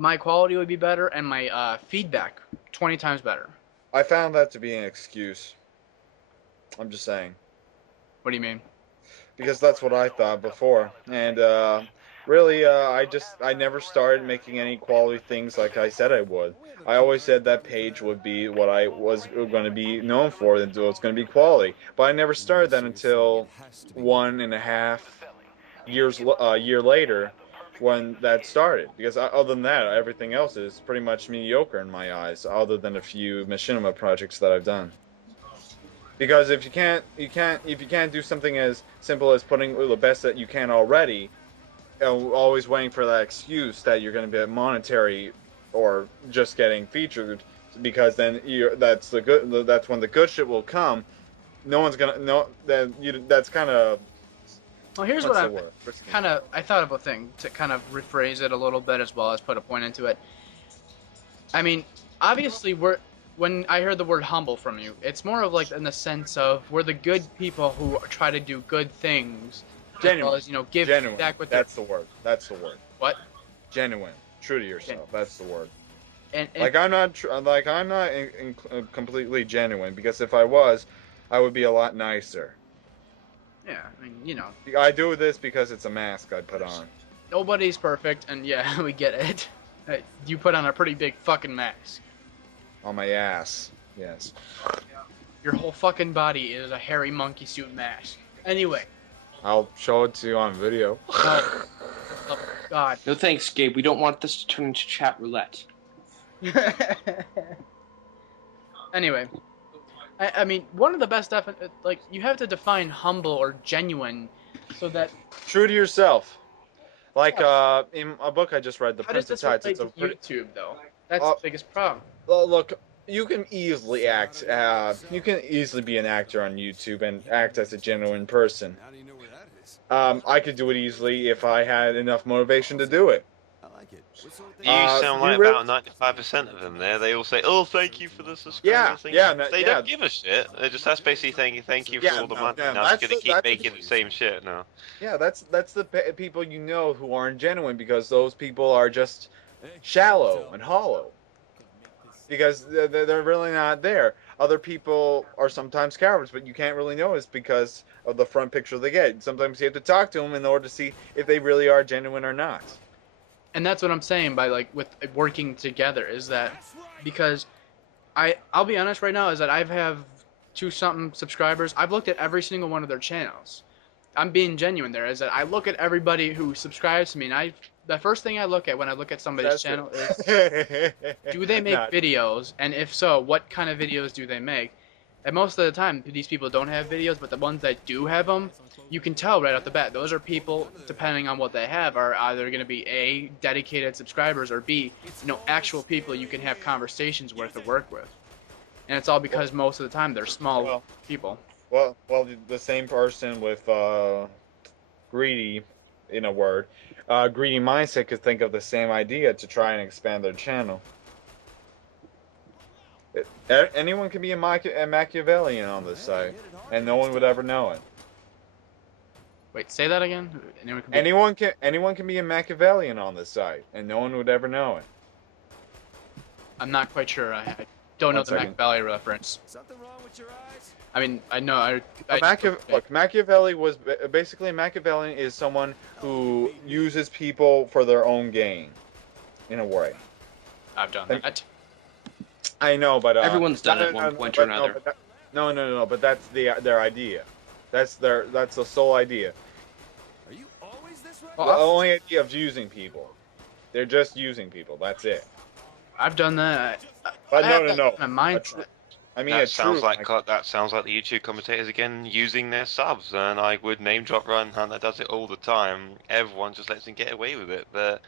my quality would be better, and my feedback 20 times better. I found that to be an excuse. I'm just saying. What do you mean? Because that's what I thought before. And really, I never started making any quality things like I said I would. I always said that page would be what I was going to be known for, and it was going to be quality. But I never started that until 1.5 year later, when that started, because other than that, everything else is pretty much mediocre in my eyes, other than a few Machinima projects that I've done. Because if you can't do something as simple as putting the best that you can already, always waiting for that excuse that you're going to be monetary or just getting featured, because then that's when the good shit will come. No one's gonna no then you that's kind of Well, here's what's what the I'm word? I thought of a thing to kind of rephrase it a little bit as well as put a point into it. I mean, obviously when I heard the word humble from you, it's more of like in the sense of we're the good people who try to do good things, as well Genuine. as give Genuine. back with That's the word. That's the word. what Genuine. True to yourself. That's the word. and Like I'm not completely genuine, because if I was, I would be a lot nicer. yeah, I mean I do this because it's a mask I put on. nobody's perfect, and yeah, we get it. You put on a pretty big fucking mask. On my ass. Yes. Your whole fucking body is a hairy monkey suit mask. Anyway, I'll show it to you on video. oh, God. No thanks, Gabe. We don't want this to turn into chat roulette. Anyway, I mean, one of the best like you have to define humble or genuine, so that True to yourself. Like in a book I just read, The how does Prince of this relate Tides. It's to a YouTube though? That's Uh, the biggest problem. Well, look, you can easily act. You can easily be an actor on YouTube and act as a genuine person. How do you know where that is? I could do it easily if I had enough motivation to do it. I like it. What sort of thing? You Uh, sound you like really- about 95% of them there. They all say, "Oh, thank you for the subscribers." Yeah, Thank yeah, you." no, They yeah. don't give a shit. That's basically saying thank you for Yeah, all the no, money. yeah, Now that's they're gonna the- keep that's making the- the same shit now. Yeah, that's the people you know who aren't genuine, because those people are just shallow and hollow. Because they're really not there. Other people are sometimes cowards, but you can't really know it's because of the front picture they get. Sometimes you have to talk to them in order to see if they really are genuine or not. And that's what I'm saying by like with working together is that because I'll be honest right now is that I have 2 something subscribers. I've looked at every single one of their channels. I'm being genuine there is that I look at everybody who subscribes to me, and the first thing I look at when I look at somebody's That's channel is it. do they make Not- videos, and if so, what kind of videos do they make? And most of the time, these people don't have videos, but the ones that do have them, you can tell right off the bat. Those are people, depending on what they have, are either going to be A, dedicated subscribers, or B, actual people you can have conversations with or work with. And it's all because most of the time they're small Well- people. Well, the same person with greedy, in a word, greedy mindset could think of the same idea to try and expand their channel. Anyone can be a Machiavellian on this site, and no one would ever know it. Wait, say that again? Anyone can be- Anyone can be a Machiavellian on this site, and no one would ever know it. I'm not quite sure. I don't know One the second. Machiavelli reference. Something wrong with your eyes? I mean, I know. Look, Machiavelli was basically Machiavellian is someone who uses people for their own gain, in a way. I've done Like- that. I know, but Everyone's done it at one point or another. But that's their idea. That's the sole idea. Are you always this way? Well, The only idea of using people. They're just using people. That's it. I've done that. But I have no. that kind of mindset. I mean, That it's sounds true. like the YouTube commentators again using their subs, and I would name drop Run Hunt that does it all the time. Everyone just lets him get away with it, but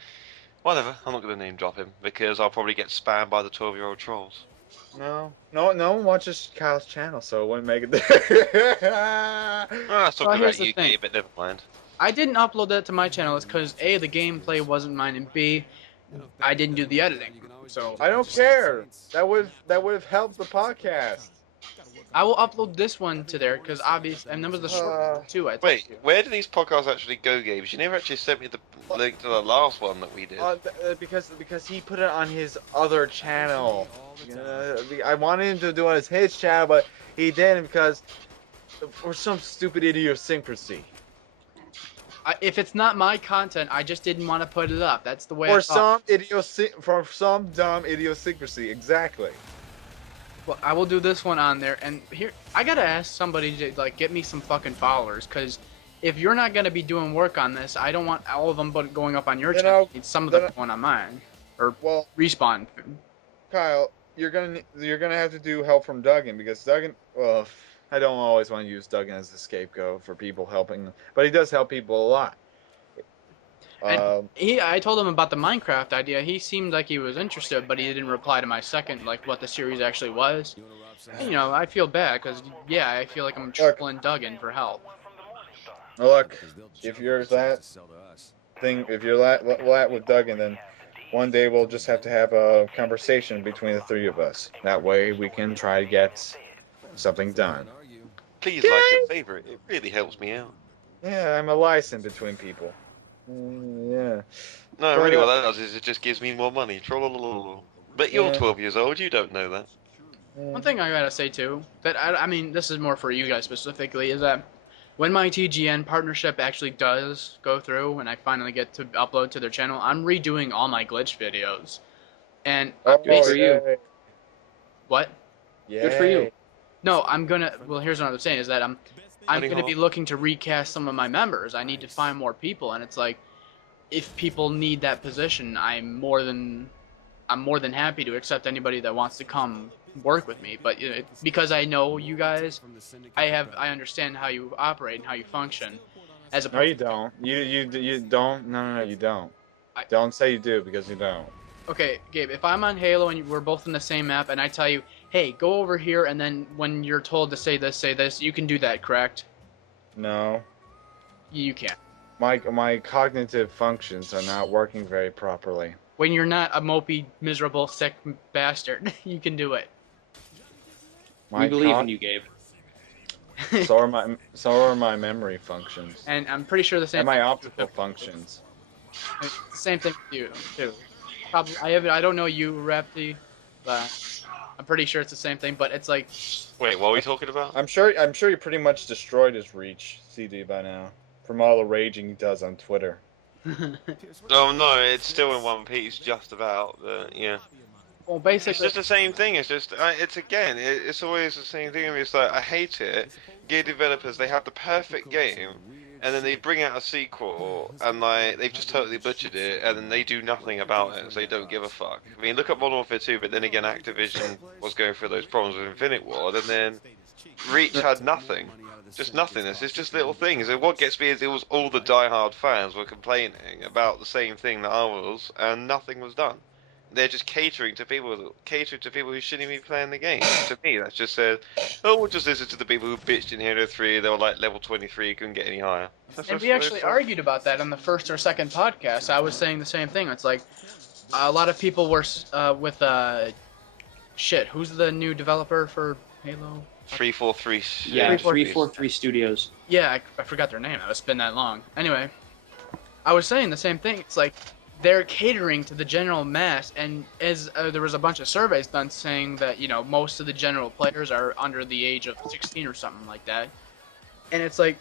whatever. I'm not gonna name drop him because I'll probably get spammed by the 12-year-old trolls. No one watches Kyle's channel, so it wouldn't make it there. Let's talk Well, here's about the you, thing. Gabe, but never mind. I didn't upload that to my channel. It's because A, the gameplay wasn't mine, and B, I didn't do the editing. So I don't care. That would have helped the podcast. I will upload this one to there because obviously, and that was the short one too. I told Wait, you. where do these podcasts actually go, Gabe? You never actually sent me the link to the last one that we did. Because he put it on his other channel. I wanted him to do it on his channel, but he didn't because for some stupid idiosyncrasy. If it's not my content, I just didn't want to put it up. That's the way. For some dumb idiosyncrasy, exactly. Well, I will do this one on there, and here I gotta ask somebody to like get me some fucking followers, because if you're not gonna be doing work on this, I don't want all of them but going up on your Then channel. I'll- I need some of then them going on mine or Well, respawn. Kyle, you're gonna have to do help from Duggan, because Duggan. Well, I don't always want to use Duggan as the scapegoat for people helping, but he does help people a lot. I told him about the Minecraft idea. He seemed like he was interested, but he didn't reply to my second, like what the series actually was. You wanna rob some And, I feel bad because I feel like I'm Look. trolling Duggan for help. Look, Because they'll if jump you're at the chance that to sell to us. thing, if you're that with Duggan, then one day we'll just have to have a conversation between the three of us. That way we can try to get something done. Can't argue. Please like and favourite. It really helps me out. Yeah, I'm a license between people. Yeah. No, But, really, what that does is it just gives me more money. Trollololol. But you're Yeah. 12 years old. You don't know that. One thing I gotta say too, that I mean, this is more for you guys specifically, is that when my TGN partnership actually does go through and I finally get to upload to their channel, I'm redoing all my glitch videos. And Good for you. yay. what? Good for you. Yay. No, I'm gonna. Well, here's what I'm saying: is that I'm Money gonna be hole. looking to recast some of my members. I need to find more people, and it's like, if people need that position, I'm more than happy to accept anybody that wants to come work with me. But because I know you guys, I understand how you operate and how you function. As No, you opposed, don't. You don't. No, you don't. I- Don't say you do because you don't. okay, Gabe, if I'm on Halo and we're both in the same map, and I tell you, hey, go over here, and then when you're told to say this, you can do that, correct? No. You can. My cognitive functions are not working very properly. When you're not a mopey, miserable, sick bastard, you can do it. My We believe cog- in you, Gabe. So are my memory functions And I'm pretty sure the same. and my optical functions. Same thing with you too. Probably I don't know you, Rapti, but I'm pretty sure it's the same thing. But it's like, Wait, what are we talking about? I'm sure he pretty much destroyed his reach CD by now from all the raging he does on Twitter. Oh no, it's still in one piece, just about. But yeah, well, it's basically, just the same thing. It's just, it's always the same thing. It's like I hate it. Game developers, they have the perfect game, and then they bring out a sequel, and like they've just totally butchered it, and then they do nothing about it, so they don't give a fuck. I mean, look at Modern Warfare 2, but then again, Activision was going through those problems with Infinite Ward, and then Reach had nothing. Just nothingness. It's just little things. And what gets me is it was all the die-hard fans were complaining about the same thing that I was, and nothing was done. They're just catering to people who shouldn't even be playing the game. To me, that's just said, oh, we'll just listen to the people who bitched in Halo 3. They were like level 23, couldn't get any higher. and we actually argued about that on the first or second podcast. I was saying the same thing. It's like a lot of people were with shit. Who's the new developer for Halo? 343. Yeah, 343. 343 Studios. Yeah, I forgot their name. It's been that long. Anyway, I was saying the same thing. It's like they're catering to the general mass, and as there was a bunch of surveys done saying that most of the general players are under the age of 16 or something like that, and it's like,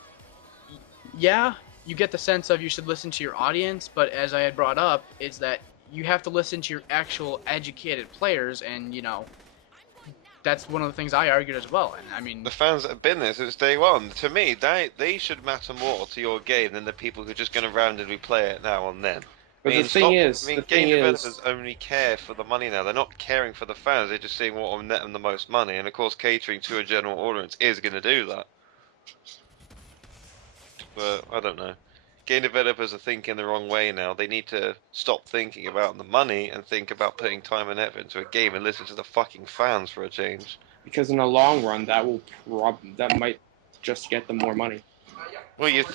yeah, you get the sense of you should listen to your audience, but as I had brought up, is that you have to listen to your actual educated players, and that's one of the things I argued as well. And I mean, The fans that have been there since day one, to me, they should matter more to your game than the people who are just going to randomly play it now and then. But the thing is, game developers only care for the money now. They're not caring for the fans. They're just seeing what will net them the most money. And of course, catering to a general audience is going to do that. But I don't know. Game developers are thinking the wrong way now. They need to stop thinking about the money and think about putting time and effort into a game and listen to the fucking fans for a change. because in the long run, that might just get them more money. Well, you'd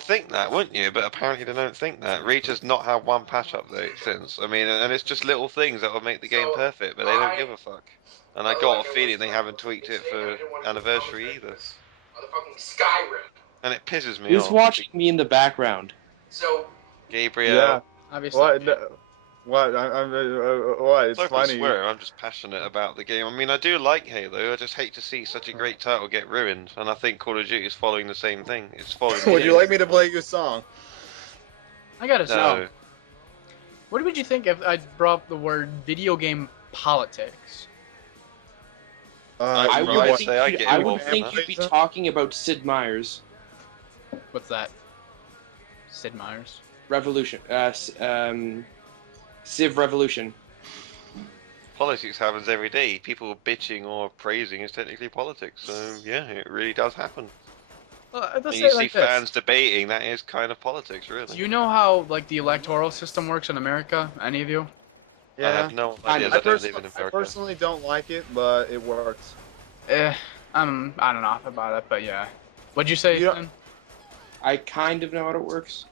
think that, wouldn't you? But apparently they don't think that. Reach has not had one patch update since. I mean, and it's just little things that will make the game perfect, but they don't give a fuck. And I got a feeling they haven't tweaked it for anniversary either. Motherfucking Skyrim. And it pisses me Who's off. watching me in the background? So Gabriel. Yeah. obviously, What? What? What? It's Sorry for funny. swearing, I'm just passionate about the game. I mean, I do like Halo. I just hate to see such a great title get ruined. And I think Call of Duty is following the same thing. It's following. Would you like me to play you a song? I gotta say, No. what would you think if I brought up the word video game politics? I I would would Right. think, say I you'd, get I involved would in think that. you'd be talking about Sid Meier's What's that? Sid Meier's. Revolution. Civ Revolution. Politics happens every day. People bitching or praising is technically politics. So yeah, it really does happen. Well, let's When say you it see like this. fans debating, that is kind of politics, Do really. you know how like the electoral system works in America? Any of you? I Yeah. have no I- idea. I I don't live in I America. personally don't like it, but it works. I don't know about it, but yeah. What'd you say? You don't- Finn? I kind of know how it works.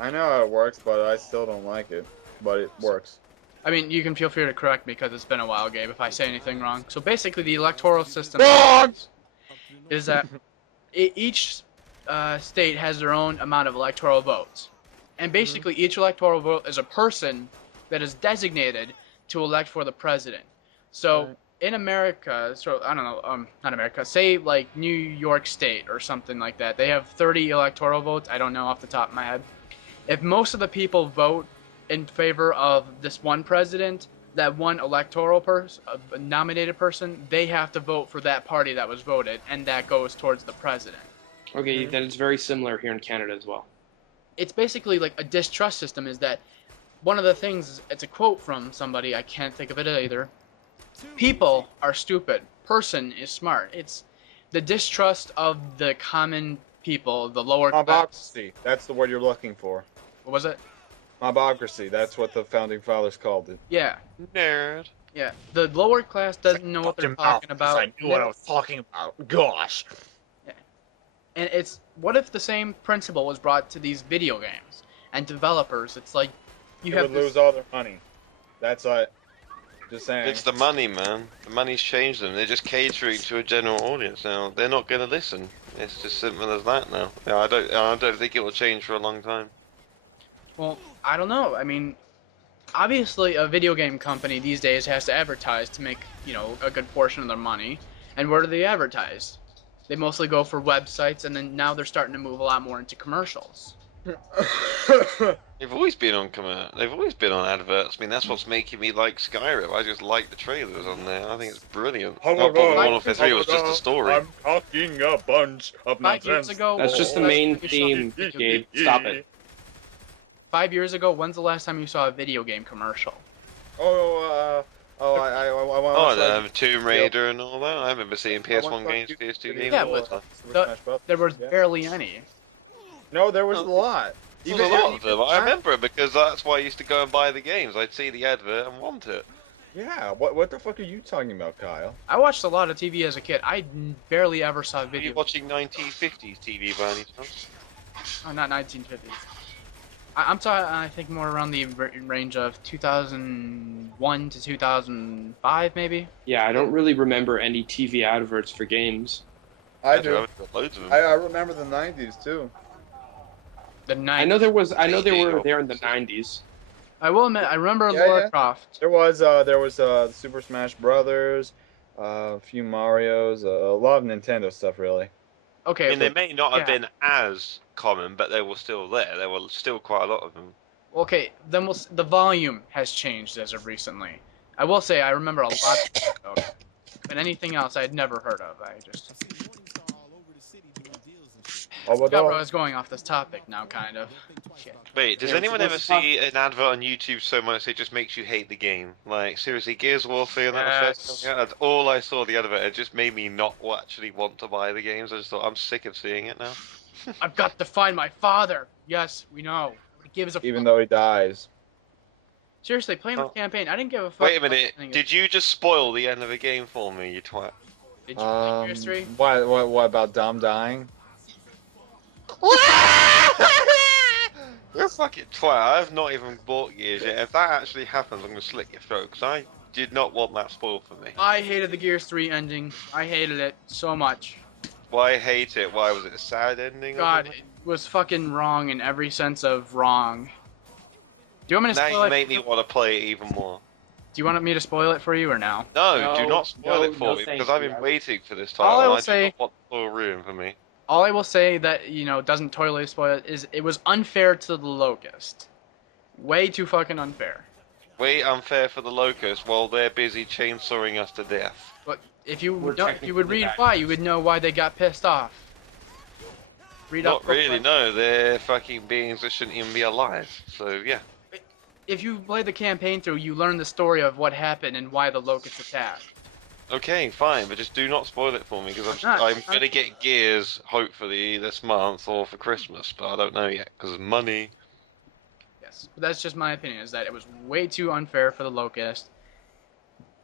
I know how it works, but I still don't like it. But it works. I mean, you can feel free to correct me because it's been a while, Gabe, if I say anything wrong. So basically, the electoral system is that each state has their own amount of electoral votes. And basically, each electoral vote is a person that is designated to elect for the president. So Right. in America, so I don't know, not America, say like New York State or something like that. They have 30 electoral votes. I don't know off the top of my head. If most of the people vote in favor of this one president, that one electoral person, a nominated person, they have to vote for that party that was voted, and that goes towards the president. Okay, then it's very similar here in Canada as well. It's basically like a distrust system. Is that one of the things? It's a quote from somebody. I can't think of it either. People are stupid. Person is smart. It's the distrust of the common people, the lower class. Mobocracy. That's the word you're looking for. What was it? Mobocracy. That's what the founding fathers called it. Yeah, Nerd. yeah. The lower class doesn't know what they're talking about. I knew what I was talking about. Gosh. And it's what if the same principle was brought to these video games and developers? It's like you You have would this, lose all their money. That's it. Just saying. It's the money, man. The money's changed them. They're just catering to a general audience now. They're not going to listen. It's just simple as that now. Yeah, I don't think it will change for a long time. well, I don't know. I mean, obviously, a video game company these days has to advertise to make a good portion of their money. And where do they advertise? They mostly go for websites, and then now they're starting to move a lot more into commercials. They've always been on They've always been on adverts. I mean, that's what's making me like Skyrim. I just like the trailers on there. I think it's brilliant. Oh my Not Modern God. Warfare 3 was just a story. I'm talking a bunch of 5 years nonsense. ago, That's just the last main time you saw a theme, video Gabe. game- Stop it. 5 years ago, when's the last time you saw a video game commercial? Oh, Tomb Raider and all that. I remember seeing PS1 games, PS2 games. Yeah, all the but time. There was Yeah. barely any. No, there was a lot. There was a lot of them. I remember it because that's why I used to go and buy the games. I'd see the advert and want it. Yeah, what the fuck are you talking about, Kyle? I watched a lot of TV as a kid. I barely ever saw Were video. you watching 1950s TV by any chance? Oh, not 1950s. I'm talking. I think more around the range of 2001 to 2005, maybe. Yeah, I don't really remember any TV adverts for games. I do. do. I've got loads of them. I remember the 90s too. The night. I know they were TV, there in the 90s. I will admit, I remember Yeah, Lara yeah. Croft. There was Super Smash Brothers, a few Marios, a lot of Nintendo stuff really. Okay. I mean, they may not have yeah. been as common, but they were still there. There were still quite a lot of them. Okay, then the volume has changed as of recently. I will say I remember a lot of them, but anything else I'd never heard of. I just Oh, forgot where I was going off this topic now, kind of. Shit. Wait, does Yeah, anyone let's ever talk- see an advert on YouTube so much it just makes you hate the game? Like, seriously, Gears of Warfare, that was Yes. first coming out, that's all I saw the advert. It just made me not actually want to buy the games. I just thought, I'm sick of seeing it now. I've got to find my father. Yes, we know. It gives a Even fuck. though he dies. Seriously, playing Oh. with campaign. I didn't give a fuck. Wait a about minute, anything. did you just spoil the end of the game for me, you twat? Did you play Gears 3? What about Dom dying? You're a fucking twat. I have not even bought Gears yet. If that actually happens, I'm gonna slit your throat, because I did not want that spoiled for me. I hated the Gears 3 ending. I hated it so much. Why hate it? Why was it a sad ending? or God, something? it was fucking wrong in every sense of wrong. Do you want me to Now spoil you it? make me want to play it even more. Do you want me to spoil it for you or no? No, No, do not spoil no, it for no, me, thank because I've you. been waiting for this All title, I and will I do say- not want the full ruin for me. All I will say that, doesn't totally spoil it is it was unfair to the Locust. Way too fucking unfair. Way unfair for the Locust while they're busy chainsawing us to death. But if you We're don't, if you would technically read back. why, you would know why they got pissed off. Read Not up. really, no. They're fucking beings that shouldn't even be alive. So, yeah. If you play the campaign through, you learn the story of what happened and why the Locust attacked. Okay, fine, but just do not spoil it for me because I'm gonna get Gears hopefully this month or for Christmas, but I don't know yet because of money. Yes, but that's just my opinion. Is that it was way too unfair for the Locust.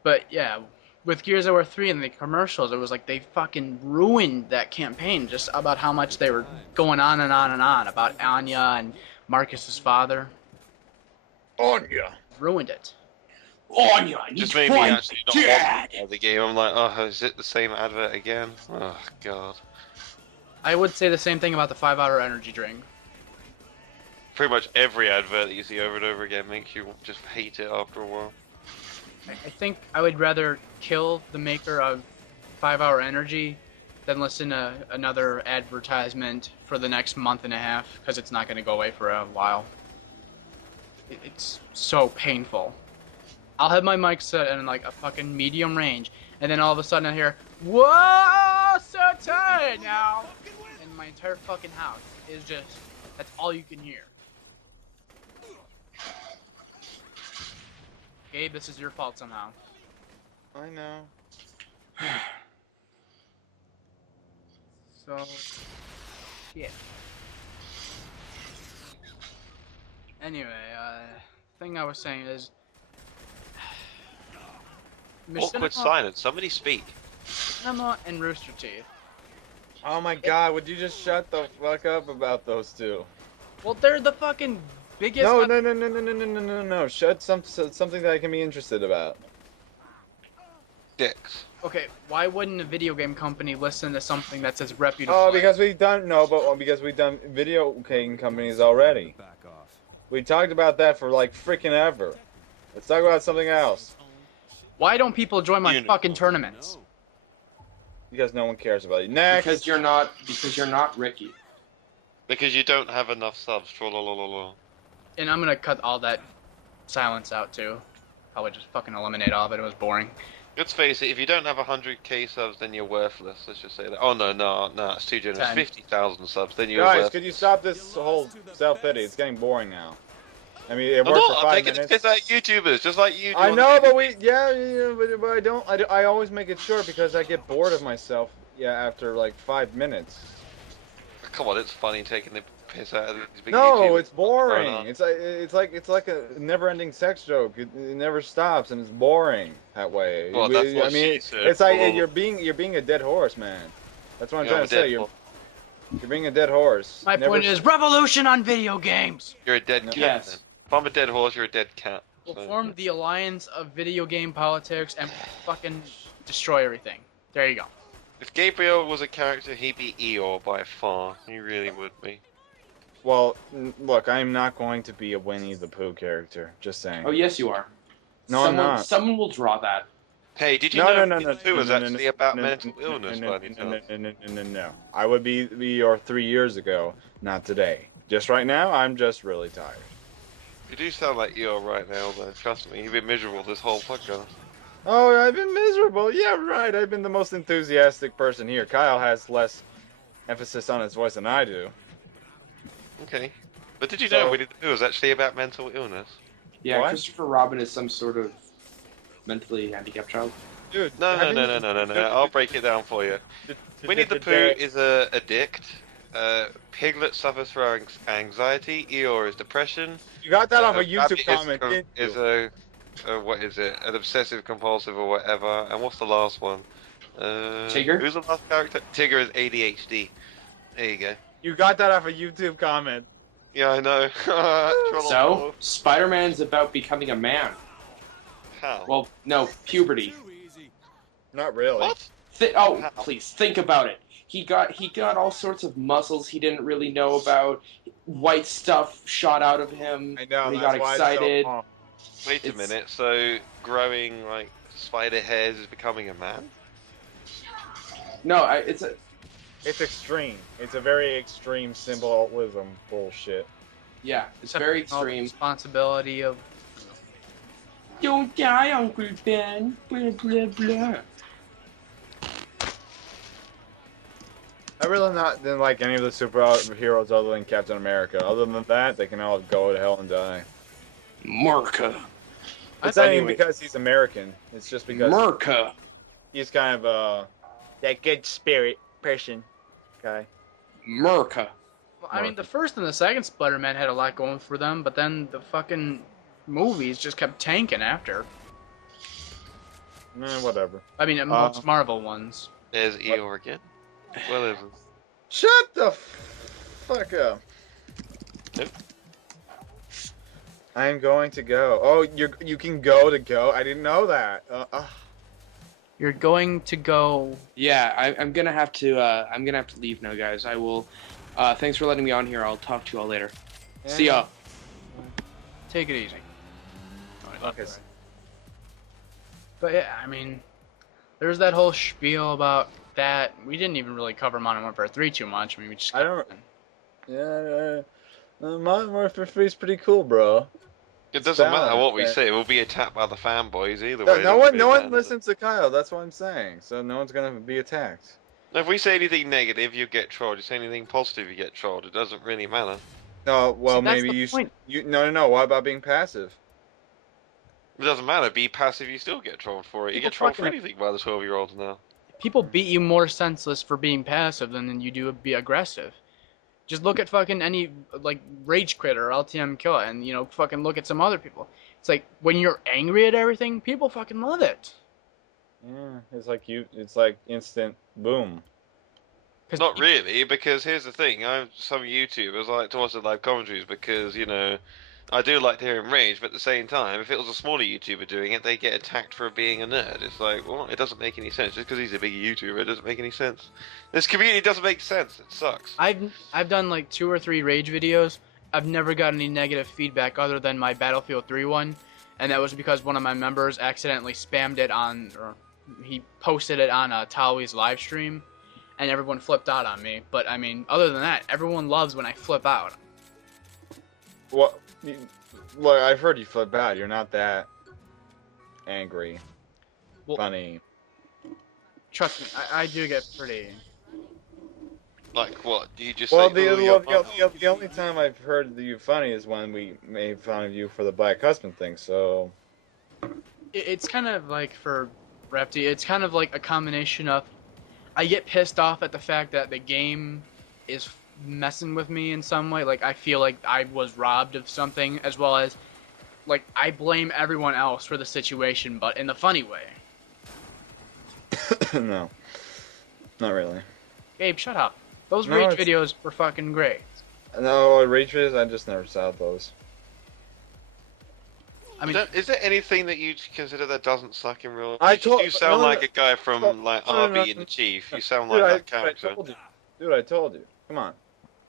But yeah, with Gears of War 3 and the commercials, it was like they fucking ruined that campaign just about how much they were going on and on and on about Anya and Marcus's father. Anya. Ruined it. Anya, Just made me actually not want to play the game. I'm like, oh, is it the same advert again? Oh god. I would say the same thing about the 5-hour energy drink. Pretty much every advert that you see over and over again makes you just hate it after a while. I think I would rather kill the maker of 5-hour energy than listen to another advertisement for the next month and a half because it's not going to go away for a while. It's so painful. I'll have my mic set in like a fucking medium range, and then all of a sudden I hear, "Whoa, so tired now," and my entire fucking house is just, that's all you can hear. Gabe, this is your fault somehow. I know. So, shit. Anyway, thing I was saying is, Awkward silence. Somebody speak. Machinima and Rooster Teeth. Oh my god, would you just shut the fuck up about those two? Well, they're the fucking biggest. No. Shut something that I can be interested about. Dicks. Okay, why wouldn't a video game company listen to something that's as reputable? Oh, because we've done because we've done video game companies already. Back off. We talked about that for like freaking ever. Let's talk about something else. Why don't people join my You know. fucking tournaments? No. Because no one cares about you. Next. Because you're not Ricky. Because you don't have enough subs. Trollolololo. And I'm gonna cut all that silence out too. Probably just fucking eliminate all of it. It was boring. Let's face it, if you don't have 100k subs, then you're worthless. Let's just say that. Oh, no, it's too generous. 10. 50,000 subs, then you're Guys, worthless. could you stop this whole self-pity? It's getting boring now. I mean, it I'm worked not, for I'm 5 taking the minutes. piss out of YouTubers, just like you do. I on know, the- but but I don't. I always make it short because I get bored of myself. Yeah, after like 5 minutes. Come on, it's funny taking the piss out of these big No, YouTubers. it's boring. on. It's like a never-ending sex joke. It never stops, and it's boring that way. Well, that's what she said. it's like Well, you're being a dead horse, man. That's what I'm Yeah, trying I'm to say. dead You're horse. being a dead horse. My Never point is revolution on video games. You're a dead cat. Yes. Then. If I'm a dead horse, you're a dead cat. We'll So- form the alliance of video game politics and fucking destroy everything. There you go. If Gabriel was a character, he'd be Eeyore by far. He really would be. Well, look, I'm not going to be a Winnie the Pooh character. Just saying. Oh yes, you are. No, I'm someone, not. Someone will draw that. Hey, did you No, know no, no, no, Who was no, no, actually no, about no, mental no, illness no, by any chance? No. I would be Eeyore 3 years ago, not today. Just right now, I'm just really tired. You do sound like Eeyore right now, though. Trust me, you've been miserable this whole podcast. Oh, I've been miserable. Yeah, right. I've been the most enthusiastic person here. Kyle has less emphasis on his voice than I do. Okay. But did you So- know Winnie the Pooh was actually about mental illness? Yeah, What? Christopher Robin is some sort of mentally handicapped child. Dude, No. haven't you- I'll break it down for you. Winnie the Pooh is a addict. Piglet suffers from anxiety. Eeyore is depression. You got that off a Rabbit YouTube comment, didn't is you? what is it? An obsessive compulsive or whatever. And what's the last one? Tigger? Who's the last character? Tigger is ADHD. There you go. You got that off a YouTube comment. Yeah, I know. So, Spider-Man's about becoming a man. How? Well, no, puberty. Too easy. Not really. What? Oh, How? please think about it. He got all sorts of muscles he didn't really know about. White stuff shot out of him. I know. He That's got why excited. It's so long. Wait a It's- minute. So growing like spider hairs is becoming a man? No, It's extreme. It's a very extreme symbolism bullshit. yeah, it's very All the extreme. responsibility of. Don't die, Uncle Ben. Blah blah blah. I really didn't like any of the superheroes other than Captain America. Other than that, they can all go to hell and die. Merca. It's not even Anyway. because he's American. It's just because. Merca. He's kind of that good spirit person guy. Merca. Well, I mean, the first and the second Spider-Man had a lot going for them, but then the fucking movies just kept tanking after. Whatever. I mean, amongst Marvel ones. There's Eeyore again. Whatever. Shut the fuck up. Nope. I'm going to go. Oh, you can go to go. I didn't know that. You're going to go. Yeah, I'm gonna have to. I'm gonna have to leave now, guys. I will. Thanks for letting me on here. I'll talk to you all later. See ya. Take it easy. Okay. But yeah, I mean, there's that whole spiel about that. We didn't even really cover Modern Warfare 3 too much. I mean, we just. I don't. Yeah, Modern Warfare 3 is pretty cool, bro. It doesn't matter Balance, what we right? say. We'll be attacked by the fanboys either No, way. no It one, doesn't no really one matter. listens to Kyle. That's what I'm saying. So no one's gonna be attacked. If we say anything negative, you get trolled. You say anything positive, you get trolled. It doesn't really matter. No, well, See, that's maybe the you. point. No. What about being passive? It doesn't matter. Be passive, you still get trolled for it. You People get trolled for fucking- anything by the 12-year-olds now. People beat you more senseless for being passive than you do be aggressive. Just look at fucking any like Rage Quit or LTM Killer, and fucking look at some other people. It's like when you're angry at everything, people fucking love it. Yeah, it's like It's like instant boom. 'Cause Not really, because here's the thing. Some YouTubers like to watch the live commentaries because, I do like to hear him rage, but at the same time, if it was a smaller YouTuber doing it, they get attacked for being a nerd. It's like, well, it doesn't make any sense. Just because he's a bigger YouTuber, it doesn't make any sense. This community doesn't make sense. It sucks. I've done like 2 or 3 Rage videos. I've never gotten any negative feedback other than my Battlefield 3 one, and that was because one of my members accidentally spammed it or he posted it on Tawi's live stream, and everyone flipped out on me. But I mean, other than that, everyone loves when I flip out. What? Look, I've heard you flip out. You're not that angry. Well- Funny. Trust me, I do get pretty. Like what? Do you just Well, say, "Oh, you're funny"? the only time I've heard you funny is when we made fun of you for the black husband thing. So It's kind of like for Repti, it's kind of like a combination of I get pissed off at the fact that the game is messing with me in some way. Like I feel like I was robbed of something, as well as like I blame everyone else for the situation, but in the funny way. no, not really. Gabe, shut up. Those No, Rage it's- videos were fucking great. No, rage videos. I just never saw those. I mean, Is there anything that you consider that doesn't suck in real life? I told- You sound no, like a guy from like no, RB no, and the Chief. You sound Dude, like I that character. told you. Dude, I told you. Come on,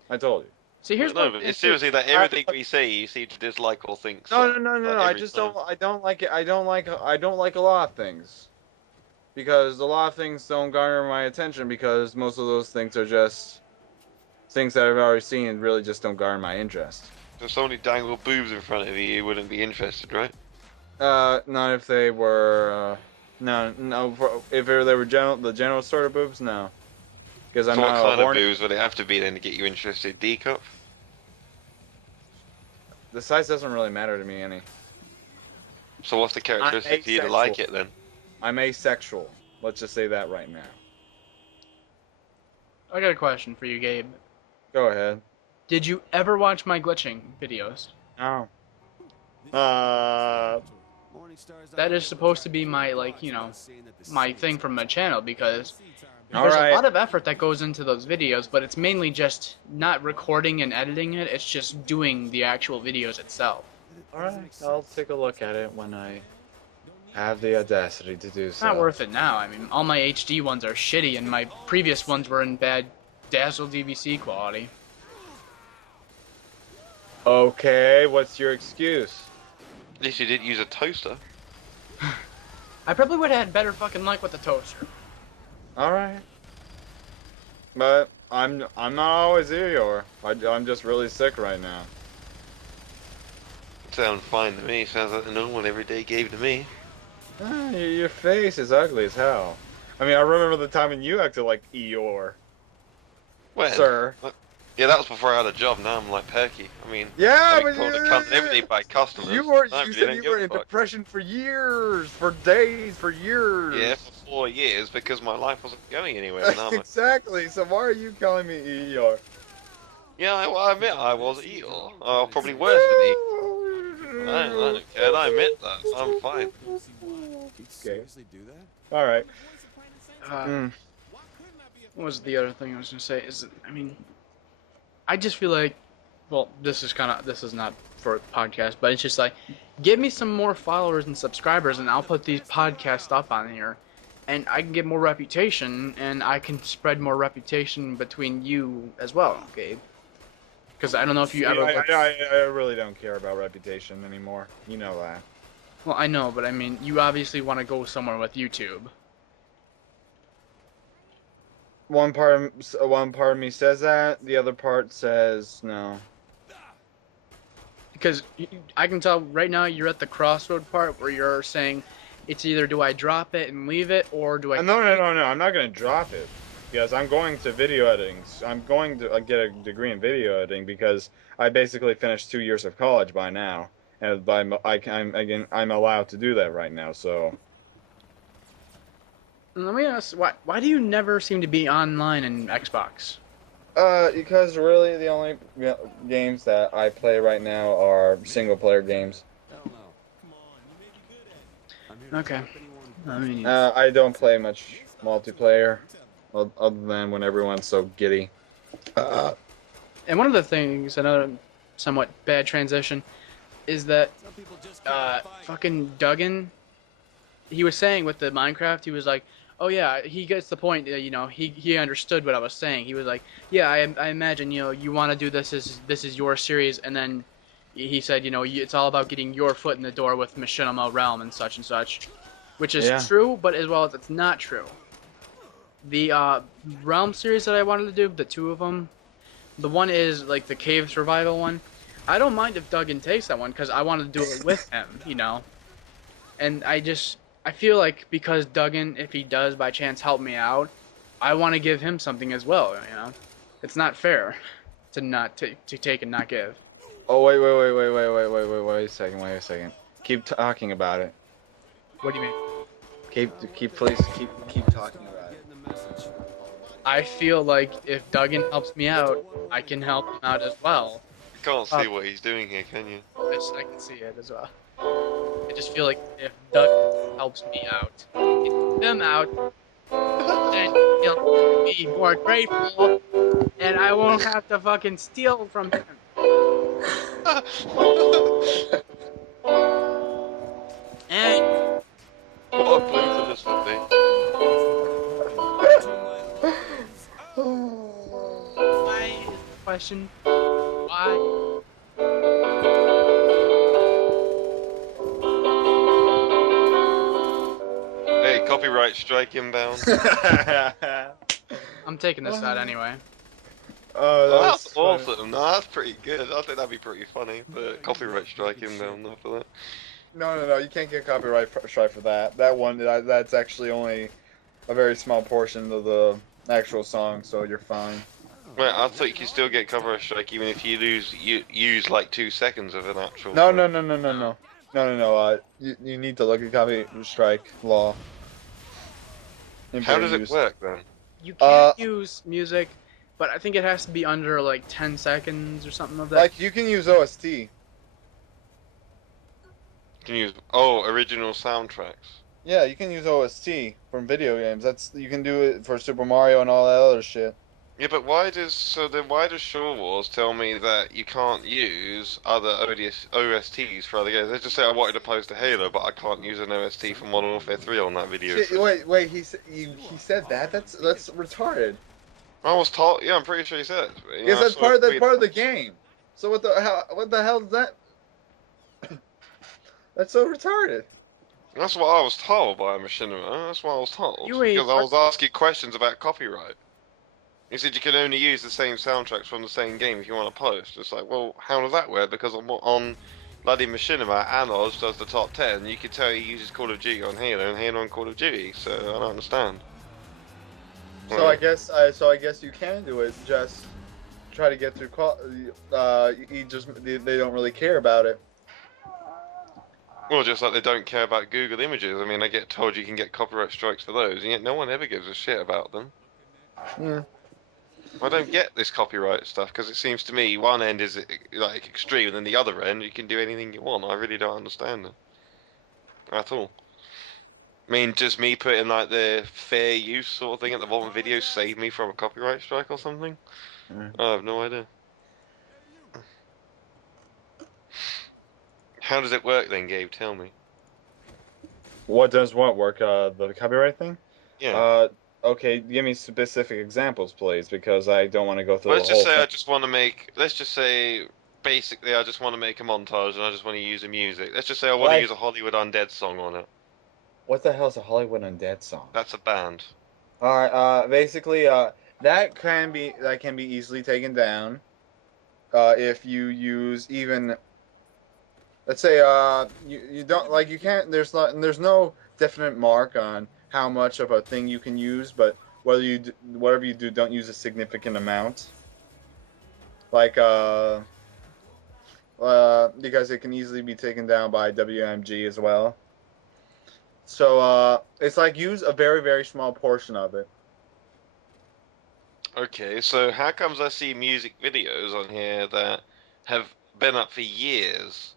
I told you. see, here's No, what but it's seriously that everything we say you seem to dislike or think. No, suck, no. like, I every just time. don't. I don't like it. I don't like a lot of things, because a lot of things don't garner my attention because most of those things are just things that I've already seen and really just don't garner my interest. If somebody dangled boobs in front of you, you wouldn't be interested, right? Not if they were. No. If they were the general sort of boobs, no. Because I'm So what not kind a of horny. boobs would it have to be then to get you interested? D cup? The size doesn't really matter to me any. So what's the characteristic for you to asexual. like it then? I'm asexual. Let's just say that right now. I got a question for you, Gabe. Go ahead. Did you ever watch my glitching videos? No. That is supposed to be my, like, my thing from my channel, because All there's right. a lot of effort that goes into those videos, but it's mainly just not recording and editing it, it's just doing the actual videos itself. Alright, I'll take a look at it when I have the audacity to do It's so. not worth it now. I mean, all my HD ones are shitty, and my previous ones were in bad Dazzle DVC quality. Okay, what's your excuse? At least you didn't use a toaster. I probably would have had better fucking luck with the toaster. Alright. But I'm not always Eeyore. I'm just really sick right now. Sounds fine to me. Sounds like the normal everyday Gabe to me. Your face is ugly as hell. I mean, I remember the time when you acted like Eeyore, When? sir. Yeah, that was before I had a job. Now I'm like perky. I mean, Yeah, I'm but told to come every day by customers. you were. I You really said don't you give were a in fuck. depression for years, for days, for years. Yeah, for 4 years because my life wasn't going anywhere. Now I'm like, Exactly. So why are you calling me ER? yeah, I admit I was Eeyore. Probably worse than Eeyore. I don't care. I admit that. I'm fine. Seriously do that? All right. Uh, What was the other thing I was gonna say? I mean, I just feel like, well, this is not for a podcast, but it's just like, give me some more followers and subscribers, and I'll put these podcasts up on here, and I can get more reputation, and I can spread more reputation between you as well, Gabe. Because I don't know if you ever. I really don't care about reputation anymore. You know that. Well, I know, but I mean, you obviously want to go somewhere with YouTube. One part of me says that. The other part says no. Because I can tell right now you're at the crossroad part where you're saying it's either do I drop it and leave it or do I. No. I'm not gonna drop it because I'm going to video editing. I'm going to get a degree in video editing because I basically finished 2 years of college by now, and I'm allowed to do that right now. So. Let me ask, why do you never seem to be online in Xbox? Because really the only games that I play right now are single player games. Hell no. Come on, you may be good at it. I'm here to Okay. help anyone. I mean, I don't play much multiplayer, other than when everyone's so giddy. and one of the things, another somewhat bad transition, is that Some people just can't fight. fucking Duggan, he was saying with the Minecraft, he was like, oh yeah, he gets the point, he understood what I was saying. He was like, yeah, I imagine, you want to do this is your series, and then he said, it's all about getting your foot in the door with Machinima Realm and such, which is Yeah. true, but as well as it's not true. The Realm series that I wanted to do, the two of them, the one is like the cave survival one. I don't mind if Duggan takes that one because I wanted to do it with him, and I feel like because Duggan, if he does by chance help me out, I want to give him something as well, It's not fair to not to take and not give. Oh wait a second. Keep talking about it. What do you mean? Please keep talking about it. Getting the message. I feel like if Duggan helps me out, I can help him out as well. You can't see what he's doing here, can you? I can see it as well. I just feel like if Duggan helps me out, get him out, then he'll be more grateful, and I won't have to fucking steal from him. And What a brutal this would be. why is the question? Why? Hey, copyright strike inbound. I'm taking this out anyway. Oh, That's funny. awesome. No, that's pretty good. I think that'd be pretty funny. But copyright strike inbound after that. No, you can't get copyright strike for that. That one, that's actually only a very small portion of the actual song, so you're fine. Wait, I thought you could still get copyright strike even if you use like 2 seconds of an actual. No. You need to look at copyright strike law. How does it work then? You can't use music, but I think it has to be under like 10 seconds or something of that. Like you can use OST. Can you use original soundtracks? Yeah, you can use OST from video games. You can do it for Super Mario and all that other shit. Yeah, but why does Shaw Wars tell me that you can't use other OSTs for other games? They just say I wanted to post to Halo, but I can't use an OST from Modern Warfare 3 on that video. Wait, he said that? That's retarded. I was told. Yeah, I'm pretty sure he said. Because that's part of the game. So what the hell is that? That's so retarded. That's what I was told by Machinima. That's what I was told. You ain't Because I was asking questions about copyright. He said you can only use the same soundtracks from the same game if you want to post. It's like, well, how does that work? Because on bloody Machinima, Anos does the top 10. You could tell he uses Call of Duty on Halo and Halo on Call of Duty. So I don't understand. So I guess you can do it. Just try to get through. They don't really care about it. Well, just like they don't care about Google Images. I mean, I get told you can get copyright strikes for those, and yet no one ever gives a shit about them. Yeah. I don't get this copyright stuff because it seems to me one end is like extreme, and then the other end you can do anything you want. I really don't understand it at all. I mean, does me putting like the fair use sort of thing at the bottom of videos save me from a copyright strike or something? I have no idea. How does it work then, Gabe? Tell me. What does what work? The copyright thing? Yeah. Okay, give me specific examples, please, because I don't want to go through Let's the just whole say thing. I just want to make. Let's just say basically I just want to make a montage and I just want to use the music. Let's just say I want to Like- use a Hollywood Undead song on it. What the hell is a Hollywood Undead song? That's a band. All right. Basically, that can be easily taken down. If you use even, let's say, you don't like you can't. There's no definite mark on how much of a thing you can use, but whatever you do, don't use a significant amount. Like because it can easily be taken down by WMG as well. So it's like use a very, very small portion of it. Okay, so how comes I see music videos on here that have been up for years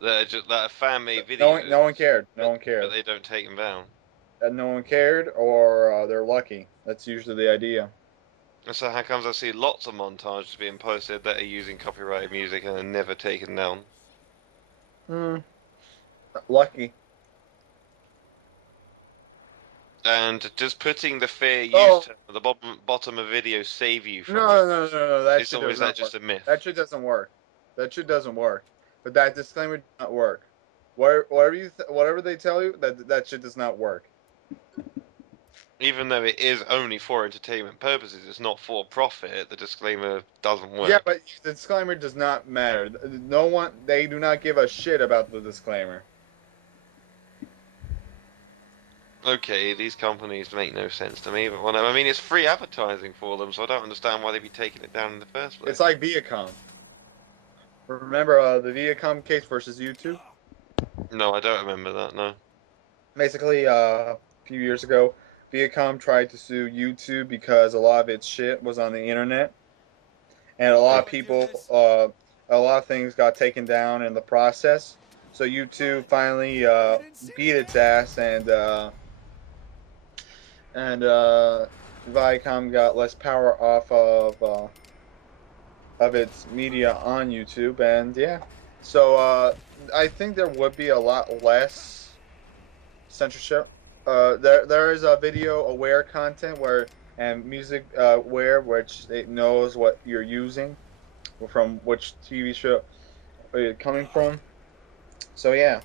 that are just that are fan made videos? No one cared. No one But cared. they don't take them down. No one cared, or they're lucky. That's usually the idea. And so how comes I see lots of montages being posted that are using copyrighted music and are never taken down? Lucky. And does putting the fair use Oh. term at the bottom of video save you from No, it? no, no, no, no. That shit Or does is not that just work. a myth? That shit doesn't work. That shit doesn't work. But that disclaimer does not work. Whatever they tell you, that shit does not work. Even though it is only for entertainment purposes, it's not for profit, the disclaimer doesn't work. Yeah, but the disclaimer does not matter. No one, they do not give a shit about the disclaimer. Okay, these companies make no sense to me, but whatever. I mean, it's free advertising for them, so I don't understand why they'd be taking it down in the first place. It's like Viacom. Remember the Viacom case versus YouTube? No, I don't remember that, no. Basically, a few years ago, Viacom tried to sue YouTube because a lot of its shit was on the internet, and a lot of people, a lot of things got taken down in the process. So YouTube finally beat its ass, and Viacom got less power off of its media on YouTube, and yeah. So I think there would be a lot less censorship. There is a video aware content and music aware, which it knows what you're using from which TV show you're coming from. So yeah.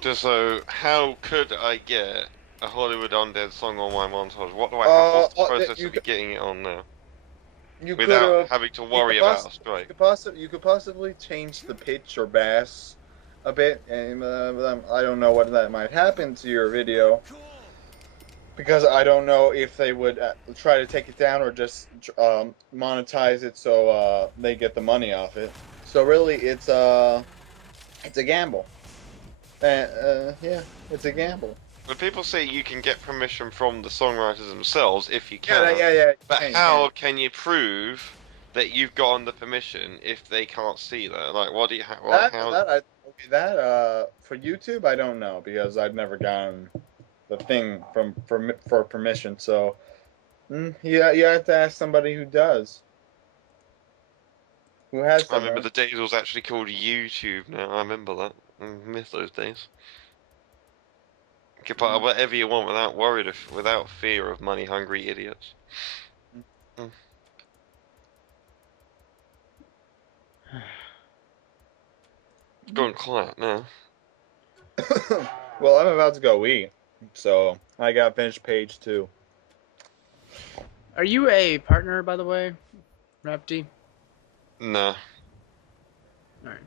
Just so, how could I get a Hollywood Undead song on my montage? What do I Uh, what's the well, process you of me getting it on now? You Without could having to worry about a strike. you could possibly change the pitch or bass a bit, and I don't know what that might happen to your video, because I don't know if they would try to take it down or just monetize it so they get the money off it. So really, it's a gamble. Yeah, it's a gamble. When people say you can get permission from the songwriters themselves, if you can, Yeah. but you how can. can you prove that you've gotten the permission if they can't see that? Like, what do you For YouTube, I don't know, because I've never gotten the thing for permission. So yeah, you have to ask somebody who does. Who has I remember them, the days it was actually called YouTube now. I remember that. I miss those days. You can put whatever you want without fear of money-hungry idiots. It's going quiet now. Well, I'm about to go eat, so I got finished page 2. Are you a partner, by the way, Rapti? Nah. Alright.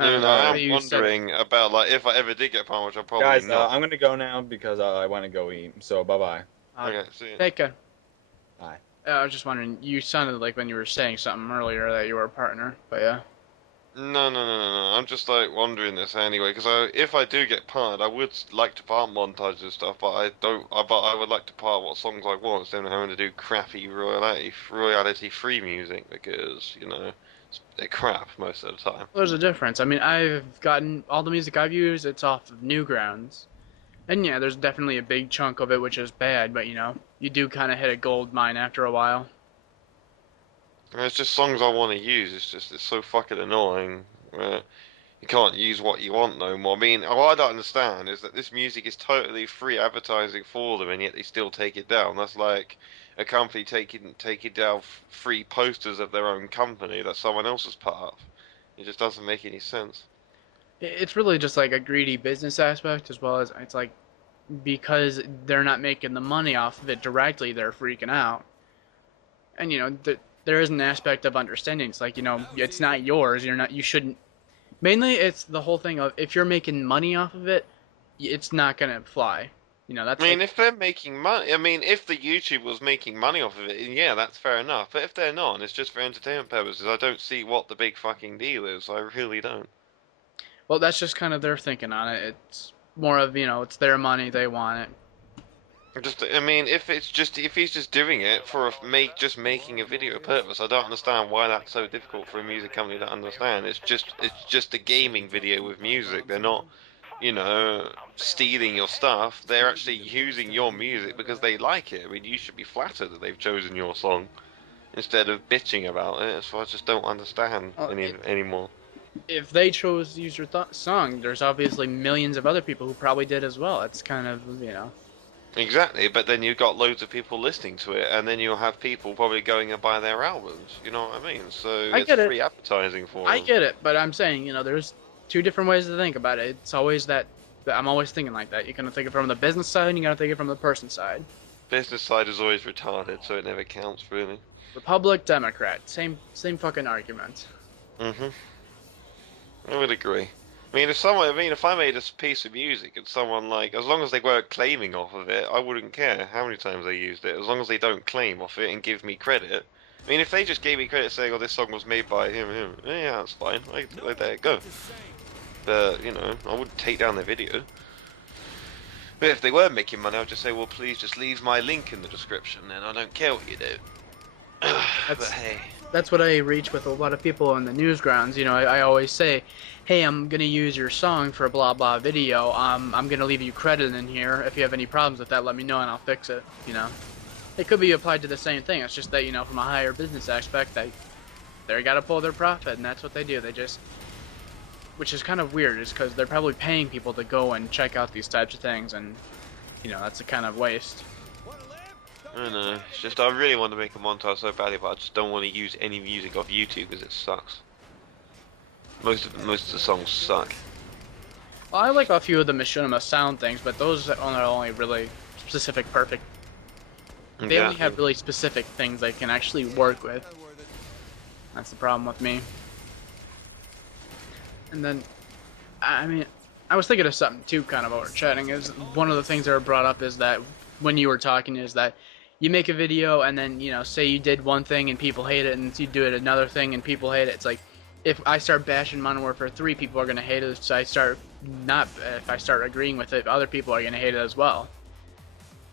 I am You said- wondering about, like, if I ever did get a partner, which I'll probably Guys, not. I'm gonna go now because I want to go eat. So bye bye. Okay, see ya. Take care. Bye. I was just wondering, you sounded like when you were saying something earlier that you were a partner, but yeah. No. I'm just like wondering this anyway, because if I do get parted, I would like to part montages and stuff, but I don't. But I would like to part what songs I want instead of having to do crappy royalty free music because they're crap most of the time. Well, there's a difference. I mean, I've gotten all the music I've used, it's off of Newgrounds. And yeah, there's definitely a big chunk of it which is bad, but you do kind of hit a gold mine after a while. And it's just songs I want to use. It's so fucking annoying. You can't use what you want no more. I mean, what I don't understand is that this music is totally free advertising for them, and yet they still take it down. That's like a company taking down free posters of their own company that someone else is part of. It just doesn't make any sense. It's really just like a greedy business aspect, as well as it's like because they're not making the money off of it directly, they're freaking out. And there is an aspect of understanding. It's like it's not yours. You shouldn't. Mainly, it's the whole thing of if you're making money off of it, it's not gonna fly. That's. I mean, if they're making money, I mean, if the YouTube was making money off of it, yeah, that's fair enough. But if they're not, and it's just for entertainment purposes, I don't see what the big fucking deal is. I really don't. Well, that's just kind of their thinking on it. It's more of it's their money, they want it. I mean, if he's just doing it for making a video purpose, I don't understand why that's so difficult for a music company to understand. It's just a gaming video with music. They're not, stealing your stuff. They're actually using your music because they like it. I mean, you should be flattered that they've chosen your song instead of bitching about it. So I just don't understand anymore. If they chose to use your song, there's obviously millions of other people who probably did as well. It's kind of Exactly, but then you've got loads of people listening to it, and then you'll have people probably going and buy their albums. You know what I mean? So it's free advertising for them. I get it, but I'm saying, there's two different ways to think about it. It's always that I'm always thinking like that. You're gonna think it from the business side, and you gotta think it from the person side. Business side is always retarded, so it never counts really. Republic, Democrat, same fucking argument. Mhm. I would agree. I mean, if I made a piece of music and someone as long as they weren't claiming off of it, I wouldn't care how many times they used it, as long as they don't claim off it and give me credit. I mean, if they just gave me credit saying, "Oh, this song was made by him," yeah, that's fine. I let it go. But I wouldn't take down their video. But if they were making money, I'd just say, "Well, please just leave my link in the description, and I don't care what you do." But hey. That's what I reach with a lot of people on the newsgrounds. I always say, hey, I'm going to use your song for a blah blah video. I'm going to leave you credit in here. If you have any problems with that, let me know and I'll fix it. It could be applied to the same thing. It's just that, from a higher business aspect, they got to pull their profit, and that's what they do. Which is kind of weird, is because they're probably paying people to go and check out these types of things, and, that's a kind of waste. I don't know. It's just I really want to make a montage so badly, but I just don't want to use any music off YouTube because it sucks. Most of the songs suck. Well, I like a few of the Machinima sound things, but those are only really specific, perfect. They only have really specific things they can actually work with. That's the problem with me. And then, I mean, I was thinking of something too, kind of over chatting. Is one of the things that were brought up is that when you were talking is that you make a video and then say you did one thing and people hate it, and you do it another thing and people hate it. It's like if I start bashing Modern Warfare 3, people are gonna hate it. So if I start agreeing with it, other people are gonna hate it as well.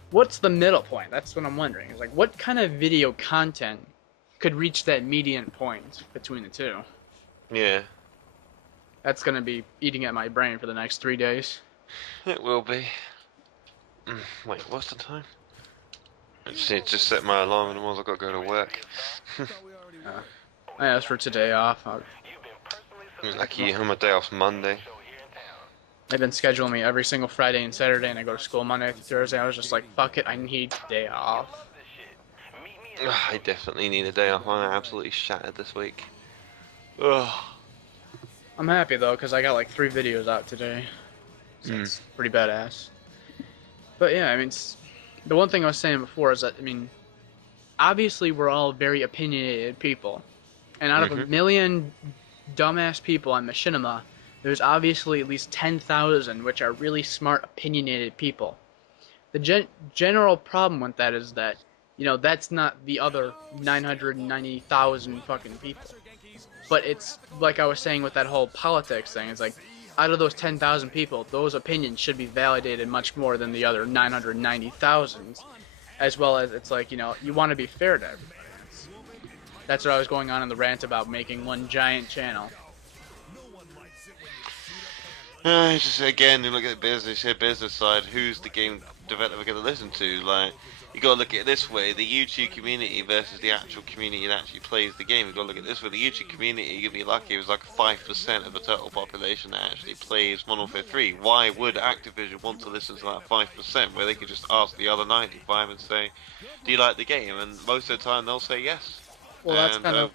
What's the middle point? That's what I'm wondering. It's like what kind of video content could reach that median point between the two? Yeah. That's gonna be eating at my brain for the next 3 days. It will be. Wait, what's the time? Just set my alarm in the morning. I've got to go to work. I asked for today off. Lucky I'm a day off Monday. They've been scheduling me every single Friday and Saturday, and I go to school Monday through Thursday. I was just like, fuck it, I need today off. I definitely need a day off. I'm absolutely shattered this week. Ugh. I'm happy though, because I got like 3 videos out today. So it's pretty badass. But yeah, I mean, the one thing I was saying before is that, I mean, obviously we're all very opinionated people. And out of a million dumbass people on Machinima, there's obviously at least 10,000 which are really smart, opinionated people. The general problem with that is that that's not the other 990,000 fucking people. But it's like I was saying with that whole politics thing. It's like, out of those 10,000 people, those opinions should be validated much more than the other 990,000. As well as it's like, you want to be fair to everybody. That's what I was going on in the rant about making one giant channel. Just again, you look at the business side. Who's the game developer going to listen to? Like, you got to look at it this way: the YouTube community versus the actual community that actually plays the game. You got to look at it this way: the YouTube community, you'd be lucky, it was like 5% of the total population that actually plays Modern Warfare 3. Why would Activision want to listen to that 5% where they could just ask the other 95 and say, "Do you like the game?" And most of the time they'll say yes. Well, that's kind of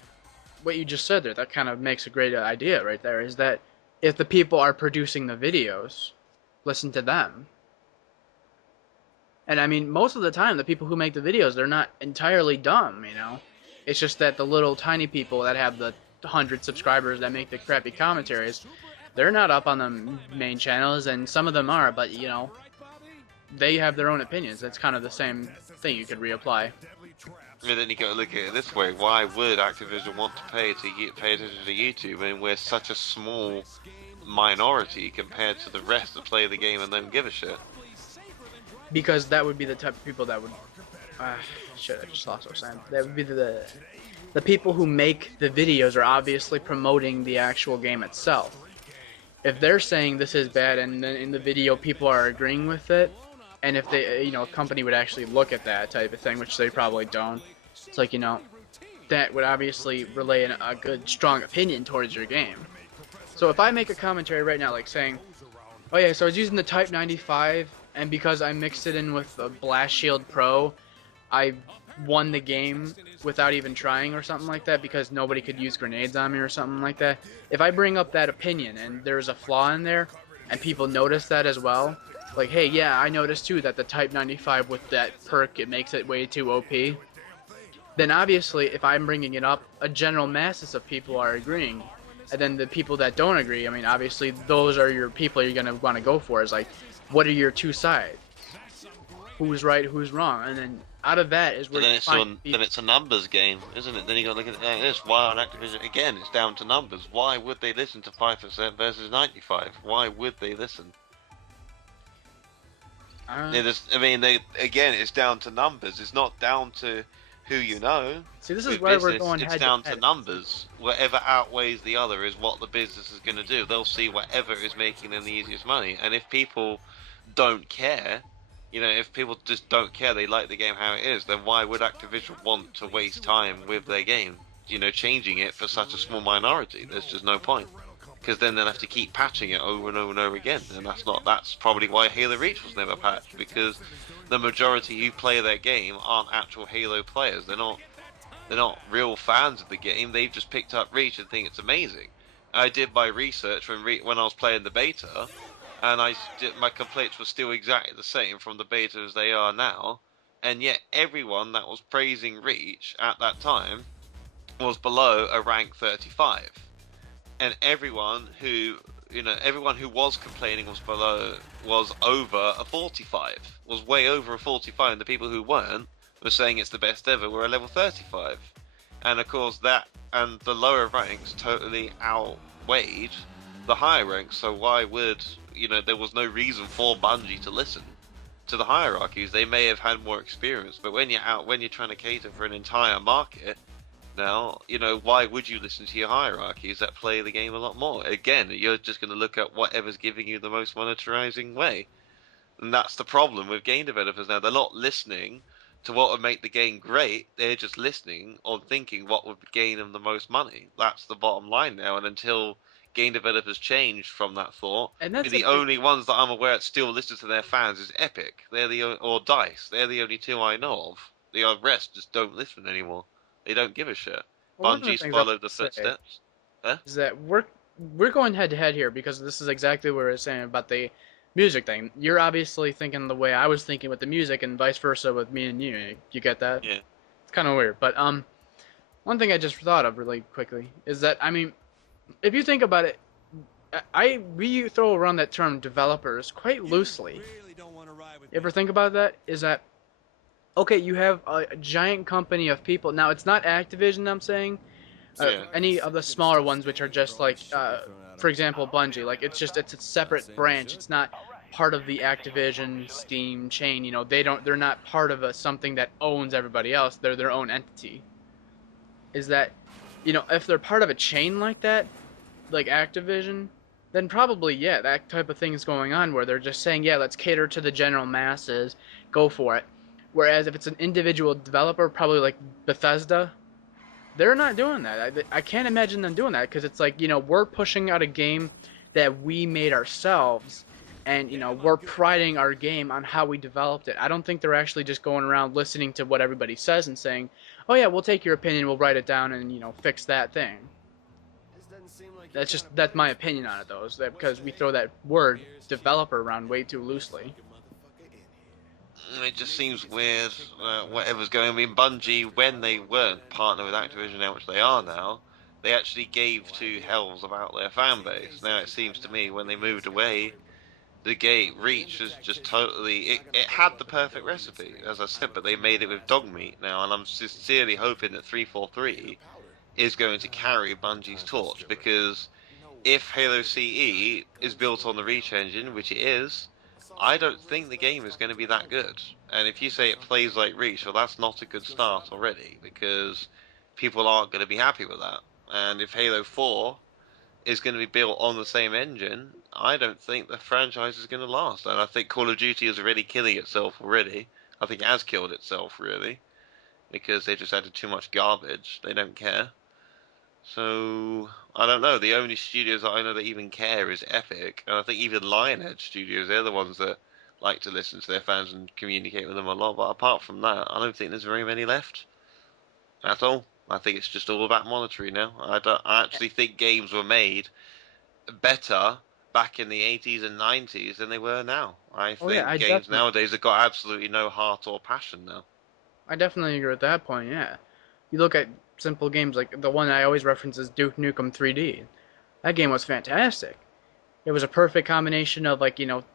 what you just said there. That kind of makes a great idea right there. Is that if the people are producing the videos, listen to them. And I mean, most of the time, the people who make the videos, they're not entirely dumb, It's just that the little tiny people that have the 100 subscribers that make the crappy commentaries, they're not up on the main channels, and some of them are, but, they have their own opinions. That's kind of the same thing you could reapply. And then you got to look at it this way: why would Activision want to pay attention to YouTube when we're such a small minority compared to the rest that play the game and don't give a shit? Because that would be the type of people that would... shit, I just lost what I was saying. That would be the people who make the videos are obviously promoting the actual game itself. If they're saying this is bad and then in the video people are agreeing with it, and if they, a company would actually look at that type of thing, which they probably don't, it's like, that would obviously relay a good, strong opinion towards your game. So if I make a commentary right now, like saying, oh yeah, so I was using the Type 95, and because I mixed it in with a Blast Shield Pro, I won the game without even trying or something like that because nobody could use grenades on me or something like that. If I bring up that opinion and there's a flaw in there, and people notice that as well, like, hey, yeah, I noticed too that the Type 95 with that perk, it makes it way too OP. Then obviously, if I'm bringing it up, a general masses of people are agreeing. And then the people that don't agree, I mean, obviously, those are your people you're going to want to go for. Is like, what are your two sides? Who's right, who's wrong? And then out of that is where then it's a numbers game, isn't it? Then you got to look at it like this: why on Activision? Again, it's down to numbers. Why would they listen to 5% versus 95? Why would they listen? It's down to numbers. It's not down to who you know. See, this is where we're going head to head. It's down to numbers. Whatever outweighs the other is what the business is going to do. They'll see whatever is making them the easiest money. And if people don't care, if people just don't care, they like the game how it is, then why would Activision want to waste time with their game, changing it for such a small minority? There's just no point. Because then they'll have to keep patching it over and over and over again, and that's probably why Halo Reach was never patched, because the majority who play their game aren't actual Halo players. They're not real fans of the game. They've just picked up Reach and think it's amazing. I did my research when I was playing the beta, and my complaints were still exactly the same from the beta as they are now, and yet everyone that was praising Reach at that time was below a rank 35. And everyone who was complaining was over a 45, was way over a 45, and the people who weren't were saying it's the best ever were a level 35. And of course that and the lower ranks totally outweighed the higher ranks, so why would, there was no reason for Bungie to listen to the hierarchies. They may have had more experience, but when you're trying to cater for an entire market, now, why would you listen to your hierarchies that play the game a lot more? Again, you're just going to look at whatever's giving you the most monetizing way. And that's the problem with game developers now. They're not listening to what would make the game great. They're just listening or thinking what would gain them the most money. That's the bottom line now. And until game developers change from that thought, and that's the only ones that I'm aware that still listen to their fans is Epic. Or DICE. They're the only two I know of. The rest just don't listen anymore. They don't give a shit. Well, Bungie's followed the footsteps. Is that we're going head to head here because this is exactly what we're saying about the music thing. You're obviously thinking the way I was thinking with the music, and vice versa with me and you. You get that? Yeah. It's kind of weird, but one thing I just thought of really quickly is that, I mean, if you think about it, we throw around that term developers quite loosely. You ever think about that? Is that okay, you have a giant company of people. Now, it's not Activision, I'm saying. Yeah. Any of the smaller ones, which are just like, for example, Bungie. Like, it's a separate branch. It's not part of the Activision Steam chain. You know, they're not part of something that owns everybody else. They're their own entity. Is that, if they're part of a chain like that, like Activision, then probably, yeah, that type of thing is going on where they're just saying, yeah, let's cater to the general masses, go for it. Whereas if it's an individual developer, probably like Bethesda, they're not doing that. I can't imagine them doing that because it's like, we're pushing out a game that we made ourselves, and, we're priding our game on how we developed it. I don't think they're actually just going around listening to what everybody says and saying, oh yeah, we'll take your opinion, we'll write it down and, fix that thing. That's my opinion on it, though, is that because we throw that word developer around way too loosely. It just seems weird, whatever's going on. I mean, Bungie, when they weren't partnered with Activision, now which they are now, they actually gave two hells about their fan base. Now it seems to me when they moved away, the game Reach was just totally. It had the perfect recipe, as I said, but they made it with dog meat now, and I'm sincerely hoping that 343 is going to carry Bungie's torch, because if Halo CE is built on the Reach engine, which it is, I don't think the game is going to be that good. And if you say it plays like Reach, well, that's not a good start already, because people aren't going to be happy with that. And if Halo 4 is going to be built on the same engine, I don't think the franchise is going to last. And I think Call of Duty is already killing itself already. I think it has killed itself, really, because they just added too much garbage. They don't care. So, I don't know. The only studios that I know that even care is Epic, and I think even Lionhead Studios, they're the ones that like to listen to their fans and communicate with them a lot. But apart from that, I don't think there's very many left at all. I think it's just all about monetary now. I actually think games were made better back in the 80s and 90s than they were now. I think games nowadays have got absolutely no heart or passion now. I definitely agree with that point, yeah. You look at simple games like the one I always reference is Duke Nukem 3D. That game was fantastic. It was a perfect combination of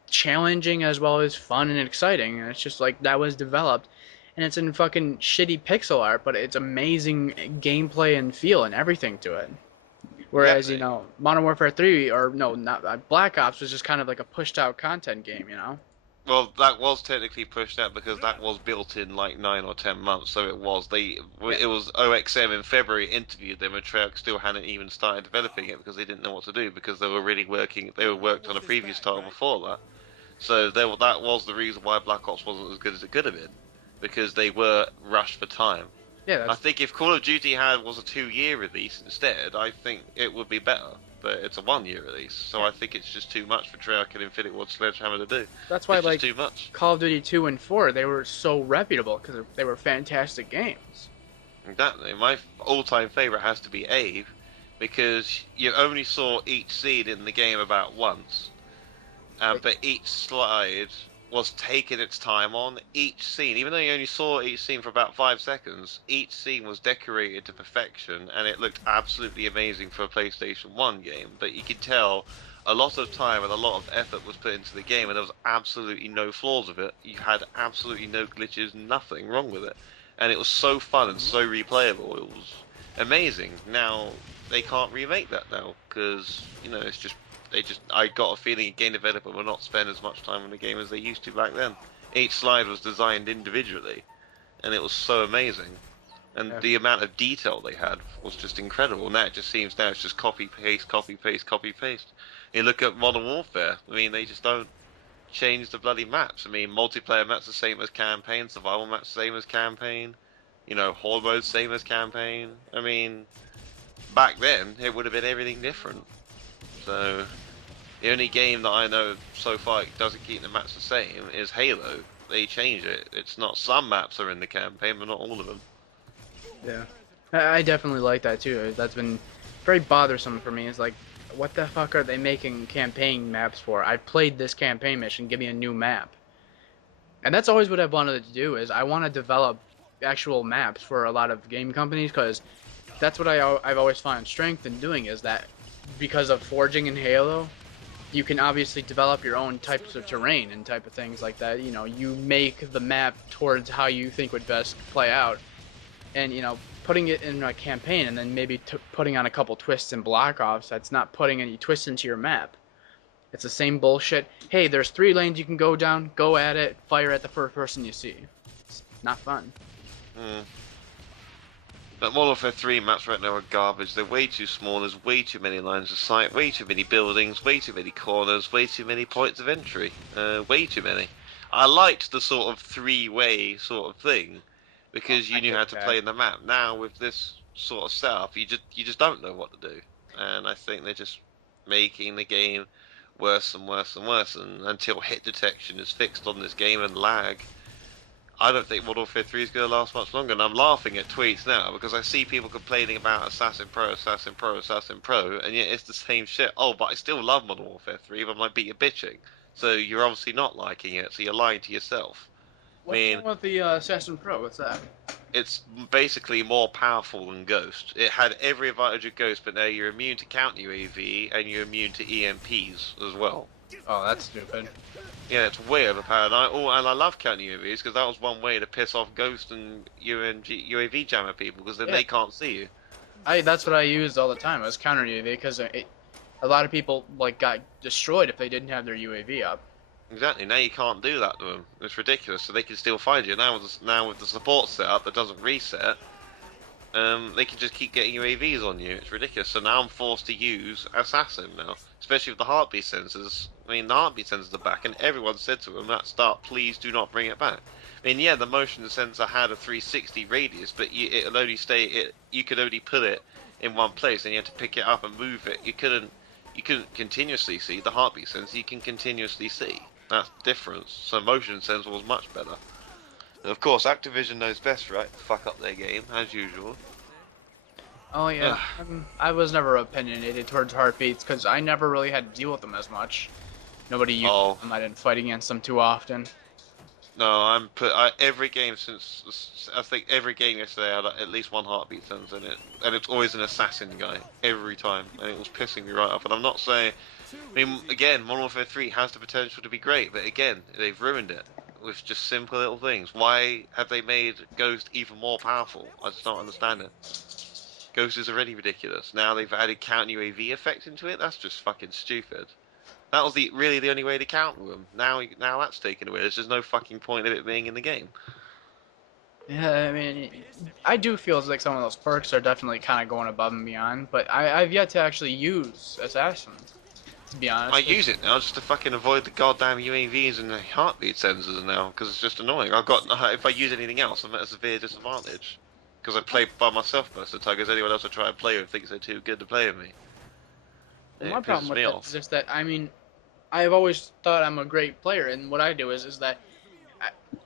challenging as well as fun and exciting, and it's just like that was developed, and it's in fucking shitty pixel art, but it's amazing gameplay and feel and everything to it. Whereas, Modern Warfare 3, or no, not Black Ops, was just kind of like a pushed out content game, Well, that was technically pushed out because that was built in like 9 or 10 months. So it was. It was OXM in February interviewed them, and Treyarch still hadn't even started developing it because they didn't know what to do, because they were really working. They were worked on a previous title before that. So that was the reason why Black Ops wasn't as good as it could have been, because they were rushed for time. Yeah, I think if Call of Duty was a 2-year release instead, I think it would be better. But it's a 1-year release, so I think it's just too much for Treyarch and Infinity Ward Sledgehammer to do. That's why, it's too much. Call of Duty 2 and 4, they were so reputable because they were fantastic games. Exactly. My all-time favorite has to be Ave, because you only saw each scene in the game about once, but each slide was taking its time on. Each scene, even though you only saw each scene for about 5 seconds, each scene was decorated to perfection, and it looked absolutely amazing for a PlayStation 1 game. But you could tell a lot of time and a lot of effort was put into the game, and there was absolutely no flaws with it. You had absolutely no glitches, nothing wrong with it. And it was so fun and so replayable. It was amazing. Now, they can't remake that now, because, it's just... I got a feeling a game developer will not spend as much time on the game as they used to back then. Each slide was designed individually, and it was so amazing. And the amount of detail they had was just incredible. Now it just seems it's just copy paste, copy paste, copy paste. You look at Modern Warfare. I mean, they just don't change the bloody maps. I mean, multiplayer maps the same as campaign, survival maps the same as campaign. Horde mode same as campaign. I mean, back then it would have been everything different. So, the only game that I know so far doesn't keep the maps the same is Halo. They change it. It's not, some maps are in the campaign, but not all of them. Yeah. I definitely like that too. That's been very bothersome for me. It's like, what the fuck are they making campaign maps for? I played this campaign mission, give me a new map. And that's always what I've wanted to do, is I want to develop actual maps for a lot of game companies, because that's what I've always found strength in doing, is that because of forging in Halo, you can obviously develop your own types of terrain and type of things like that. You know, you make the map towards how you think would best play out, and you know, putting it in a campaign and then maybe putting on a couple twists and block offs. That's not putting any twists into your map. It's the same bullshit. Hey, there's 3 lanes you can go down. Go at it. Fire at the first person you see. It's not fun. Mm. But Modern Warfare 3 maps right now are garbage. They're way too small. There's way too many lines of sight, way too many buildings, way too many corners, way too many points of entry. Way too many. I liked the sort of 3-way sort of thing because you knew how to play in the map. Now with this sort of setup, you just don't know what to do, and I think they're just making the game worse and worse and worse. And until hit detection is fixed on this game and lag, I don't think Modern Warfare 3 is going to last much longer. And I'm laughing at tweets now because I see people complaining about Assassin Pro, Assassin Pro, Assassin Pro, and yet it's the same shit. Oh, but I still love Modern Warfare 3, but I'm like, but you're bitching. So you're obviously not liking it, so you're lying to yourself. What's wrong with the Assassin Pro? What's that? It's basically more powerful than Ghost. It had every advantage of Ghost, but now you're immune to counter UAV and you're immune to EMPs as well. Oh, that's stupid. Yeah, it's way overpowered. And I love counter UAVs because that was one way to piss off Ghost and UAV jammer people because then they can't see you. That's what I used all the time. I was counter UAV because a lot of people like got destroyed if they didn't have their UAV up. Exactly. Now you can't do that to them. It's ridiculous. So they can still find you. Now with the support setup that doesn't reset, they can just keep getting UAVs on you. It's ridiculous. So now I'm forced to use Assassin now, especially with the heartbeat sensors. I mean, the heartbeat sensors are back, and everyone said to them at start, please do not bring it back. I mean, yeah, the motion sensor had a 360 radius, but you could only put it in one place, and you had to pick it up and move it. You couldn't continuously see the heartbeat sensor. You can continuously see. That's the difference. So motion sensor was much better. And of course, Activision knows best, right? Fuck up their game as usual. Oh yeah, I was never opinionated towards heartbeats because I never really had to deal with them as much. Nobody used them. I didn't fight against them too often. No, every game since I think every game yesterday had at least one heartbeat sensor in it, and it's always an assassin guy every time, and it was pissing me right off. And I'm not saying, I mean, again, Modern Warfare 3 has the potential to be great, but again, they've ruined it with just simple little things. Why have they made Ghost even more powerful? I just don't understand it. Ghost is already ridiculous. Now they've added counter UAV effect into it. That's just fucking stupid. That was really the only way to counter them. Now that's taken away. There's just no fucking point of it being in the game. Yeah, I mean, I do feel like some of those perks are definitely kind of going above and beyond, but I've yet to actually use Assassin, to be honest. I use it now just to fucking avoid the goddamn UAVs and the heartbeat sensors now, because it's just annoying. If I use anything else, I'm at a severe disadvantage. Because I play by myself most of the time, because anyone else I try and play with thinks they're too good to play with me. My problem with it is just that, I mean, I've always thought I'm a great player, and what I do is that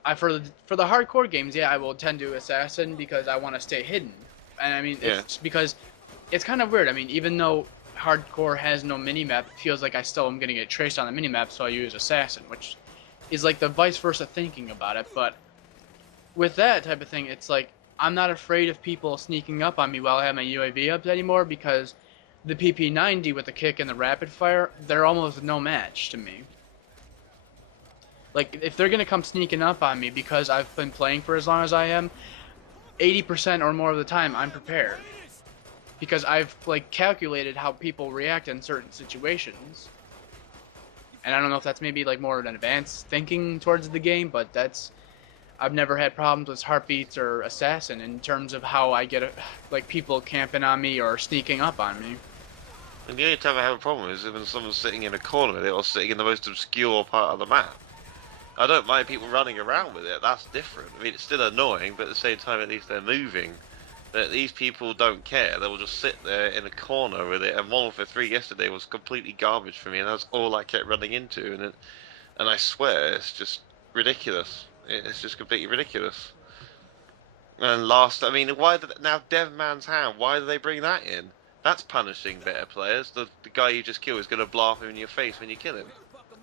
I for the hardcore games, yeah, I will tend to assassin because I want to stay hidden, and I mean, it's because it's kind of weird. I mean, even though hardcore has no minimap, it feels like I still am gonna get traced on the minimap, so I use assassin, which is like the vice versa thinking about it. But with that type of thing, it's like I'm not afraid of people sneaking up on me while I have my UAV up anymore because the PP90 with the kick and the rapid fire, they're almost no match to me. Like, if they're going to come sneaking up on me because I've been playing for as long as I am, 80% or more of the time, I'm prepared. Because I've, like, calculated how people react in certain situations. And I don't know if that's maybe, like, more an advanced thinking towards the game, but I've never had problems with heartbeats or assassin in terms of how I get, like, people camping on me or sneaking up on me. And the only time I have a problem is when someone's sitting in a corner with it or sitting in the most obscure part of the map. I don't mind people running around with it, that's different. I mean, it's still annoying, but at the same time, at least they're moving. But these people don't care, they will just sit there in a corner with it, and Modern Warfare 3 yesterday was completely garbage for me, and that's all I kept running into, and I swear, it's just ridiculous. It's just completely ridiculous. And I mean, now Dead Man's Hand, why do they bring that in? That's punishing better players. The guy you just killed is going to blow up in your face when you kill him.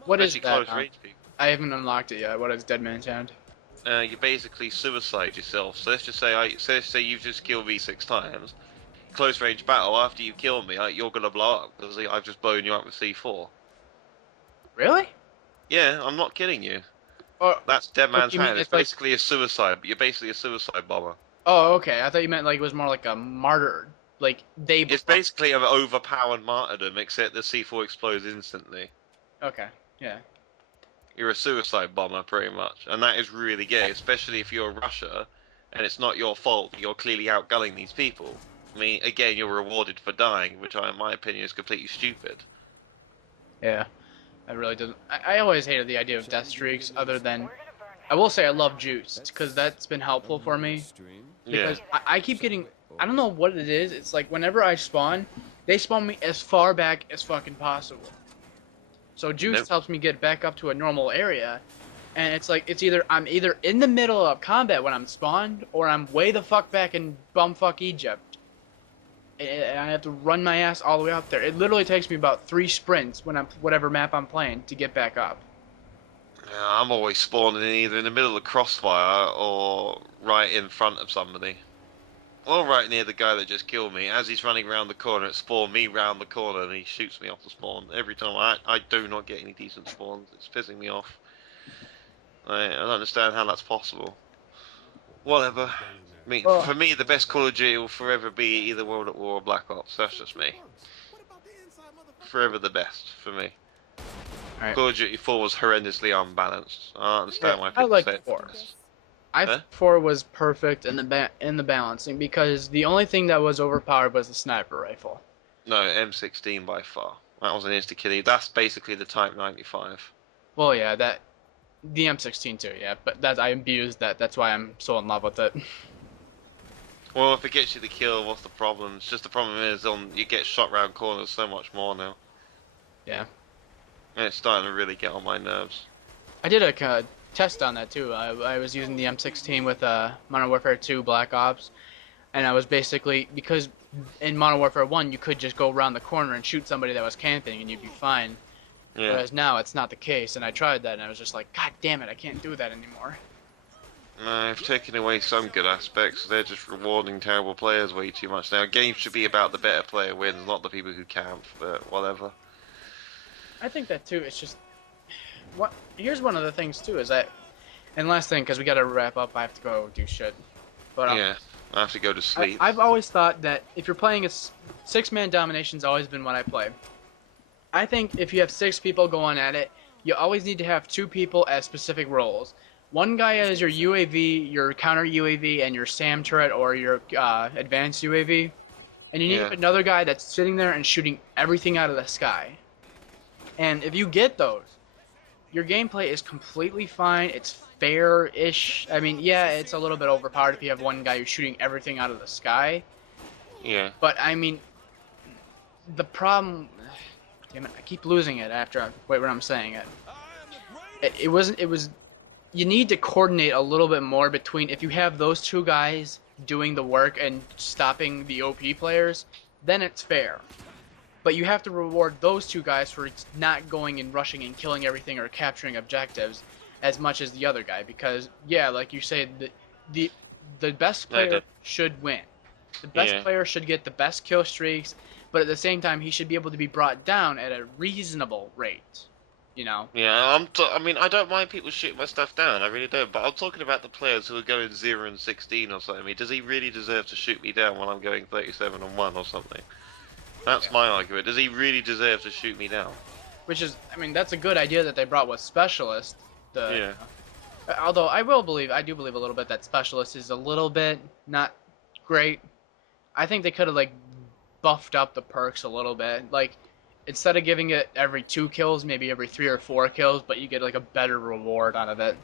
What is that? Close range people. I haven't unlocked it yet. What is Dead Man's Hand? You basically suicide yourself. So let's just say you've just killed me 6 times. Close range battle, after you kill me, you're going to blow up because I've just blown you up with C4. Really? Yeah, I'm not kidding you. Or That's Dead Man's you mean Hand. It's it's like- basically a suicide. You're basically a suicide bomber. oh, okay. I thought you meant like it was more like a martyr. Like they. It's basically an overpowered martyrdom, except the C4 explodes instantly. Okay. Yeah. You're a suicide bomber, pretty much, and that is really gay, especially if you're Russia, and it's not your fault. You're clearly outgunning these people. I mean, again, you're rewarded for dying, which, in my opinion, is completely stupid. Yeah. I really didn't. I always hated the idea of death streaks. Other than, I will say I love juice because that's been helpful for me. Yeah. Because I keep getting. I don't know what it is. It's like whenever I spawn, they spawn me as far back as fucking possible. So juice Nope. helps me get back up to a normal area, and it's like I'm either in the middle of combat when I'm spawned, or I'm way the fuck back in bumfuck Egypt, and I have to run my ass all the way up there. It literally takes me about 3 sprints when I'm whatever map I'm playing to get back up. Yeah, I'm always spawning either in the middle of the crossfire or right in front of somebody. Or right near the guy that just killed me. As he's running around the corner, it spawned me round the corner and he shoots me off the spawn. Every time I do not get any decent spawns. It's pissing me off. I don't understand how that's possible. Whatever. I mean, Well- for me, the best Call of Duty will forever be either World at War or Black Ops. That's just me. Forever the best for me. Alright. Call of Duty 4 was horrendously unbalanced. I don't understand why I people like say 4. this. I Huh? 4 was perfect in the balancing because the only thing that was overpowered was the sniper rifle. No, M16 by far. That was an insta-killing. That's basically the Type 95. Well, yeah, the M16 too, yeah, but I abused that. That's why I'm so in love with it. Well, if it gets you the kill, what's the problem? It's just the problem is you get shot round corners so much more now. Yeah. And it's starting to really get on my nerves. I did a test on that too. I was using the M16 with Modern Warfare 2 Black Ops, and I was basically, because in Modern Warfare 1 you could just go around the corner and shoot somebody that was camping and you'd be fine. Yeah. Whereas now it's not the case, and I tried that and I was just like, God damn it, I can't do that anymore. No, I've taken away some good aspects. They're just rewarding terrible players way too much now. Games should be about the better player wins, not the people who camp, but whatever. I think that too. It's just here's one of the things too is that, and last thing, because we gotta wrap up, I have to go do shit. But Yeah, I have to go to sleep. I've always thought that if you're playing a 6-man domination's always been what I play. I think if you have 6 people going at it, you always need to have 2 people as specific roles. One guy as your UAV, your counter UAV, and your SAM turret or your advanced UAV, and you need Yeah. another guy that's sitting there and shooting everything out of the sky. And if you get those, your gameplay is completely fine. It's fair-ish. I mean, yeah, it's a little bit overpowered if you have one guy who's shooting everything out of the sky. Yeah. But I mean, the problem. Damn it! I keep losing it after I wait when I'm saying it. It wasn't. It was. You need to coordinate a little bit more between if you have those 2 guys doing the work and stopping the OP players, then it's fair. But you have to reward those 2 guys for not going and rushing and killing everything or capturing objectives as much as the other guy, because yeah, like you say, the best player should win. The best Yeah. player should get the best kill streaks, but at the same time he should be able to be brought down at a reasonable rate. You know? Yeah, I mean, I don't mind people shooting my stuff down, I really don't, but I'm talking about the players who are going 0 and 16 or something. I mean, does he really deserve to shoot me down when I'm going 37 and 1 or something? That's my argument. Does he really deserve to shoot me down? Which is, I mean, that's a good idea that they brought with Specialist. Yeah. Although I do believe a little bit that Specialist is a little bit not great. I think they could have like buffed up the perks a little bit. Like, instead of giving it every 2 kills, maybe every 3 or 4 kills, but you get like a better reward out of it.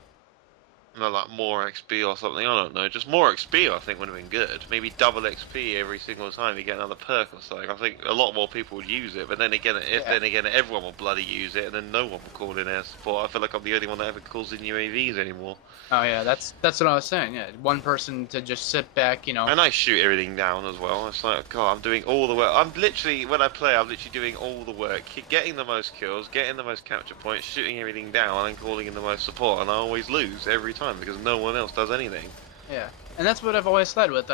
No, like more XP or something, I don't know. Just more XP I think would have been good. Maybe double XP every single time you get another perk or something. I think a lot more people would use it, but then again, everyone will bloody use it, and then no one will call in air support. I feel like I'm the only one that ever calls in UAVs anymore. Oh yeah, that's what I was saying. Yeah, one person to just sit back, you know. And I shoot everything down as well. It's like, God, I'm doing all the work. I'm literally, when I play, I'm literally doing all the work. Getting the most kills, getting the most capture points, shooting everything down, and calling in the most support. And I always lose every time because no one else does anything. Yeah, and that's what I've always said with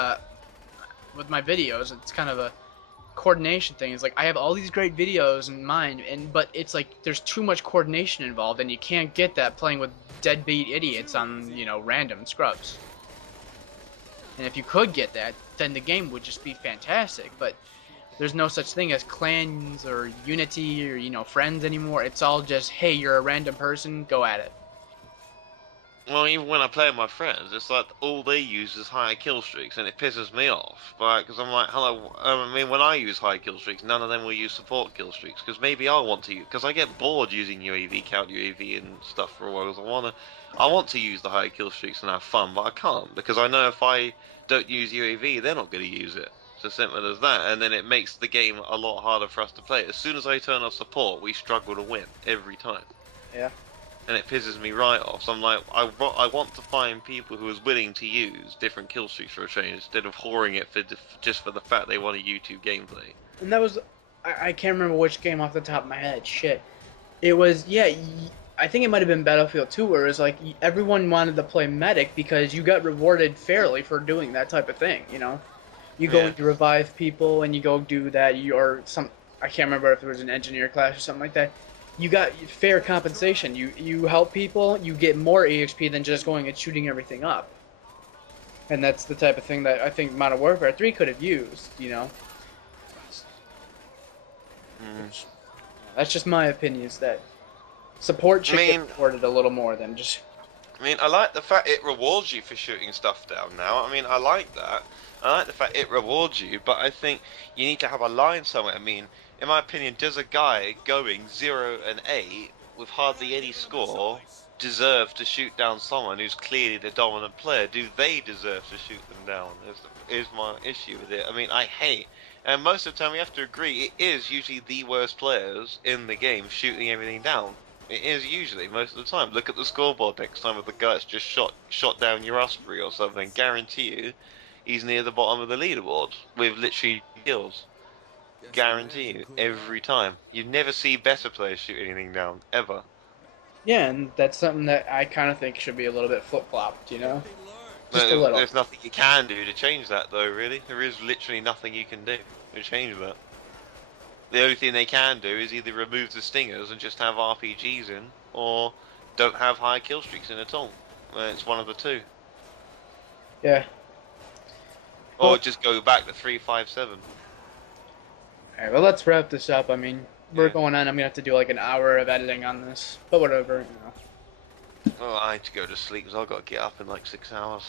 my videos. It's kind of coordination thing. It's like I have all these great videos in mind, but it's like there's too much coordination involved, and you can't get that playing with deadbeat idiots on random scrubs. And if you could get that, then the game would just be fantastic. But there's no such thing as clans or unity or friends anymore. It's all just, hey, you're a random person, go at it. Well, even when I play with my friends, it's like all they use is high kill streaks, and it pisses me off. Right? Because I'm like, hello. I mean, when I use high kill streaks, none of them will use support kill streaks. Because maybe I want to, because I get bored using UAV, counter UAV, and stuff for a while. Because I want to use the high kill streaks and have fun, but I can't because I know if I don't use UAV, they're not going to use it. It's as simple as that, and then it makes the game a lot harder for us to play. As soon as I turn off support, we struggle to win every time. Yeah. And it pisses me right off. So I'm like, I want to find people who is willing to use different kill streaks for a change instead of whoring it just for the fact they want a YouTube gameplay. And that was, I can't remember which game off the top of my head. Shit. It was, yeah, I think it might have been Battlefield 2, where it was like everyone wanted to play medic because you got rewarded fairly for doing that type of thing, You go and you revive people, and you go do that, I can't remember if it was an engineer class or something like that. You got fair compensation. You help people, you get more EXP than just going and shooting everything up. And that's the type of thing that I think Modern Warfare 3 could have used, That's just my opinion, is that support should get rewarded a little more than just... I mean, I like the fact it rewards you for shooting stuff down now. I mean, I like that. I like the fact it rewards you, but I think you need to have a line somewhere. I mean, in my opinion, does a guy going 0 and 8 with hardly any score deserve to shoot down someone who's clearly the dominant player? Do they deserve to shoot them down? Is my issue with it. I mean, I hate, and most of the time we have to agree, it is usually the worst players in the game shooting everything down. It is usually, most of the time. Look at the scoreboard next time if the guy's just shot down your Osprey or something. Guarantee you, he's near the bottom of the leaderboard with literally kills. Guarantee you, every time. You never see better players shoot anything down, ever. Yeah, and that's something that I kind of think should be a little bit flip-flopped, Just a little. There's nothing you can do to change that, though, really. There is literally nothing you can do to change that. The only thing they can do is either remove the stingers and just have RPGs in, or don't have high kill streaks in at all. It's one of the two. Yeah. Or just go back to 357. Alright, well, let's wrap this up. I mean, we're going on. I'm gonna have to do like an hour of editing on this, but whatever, Well, I need to go to sleep because I've got to get up in like 6 hours.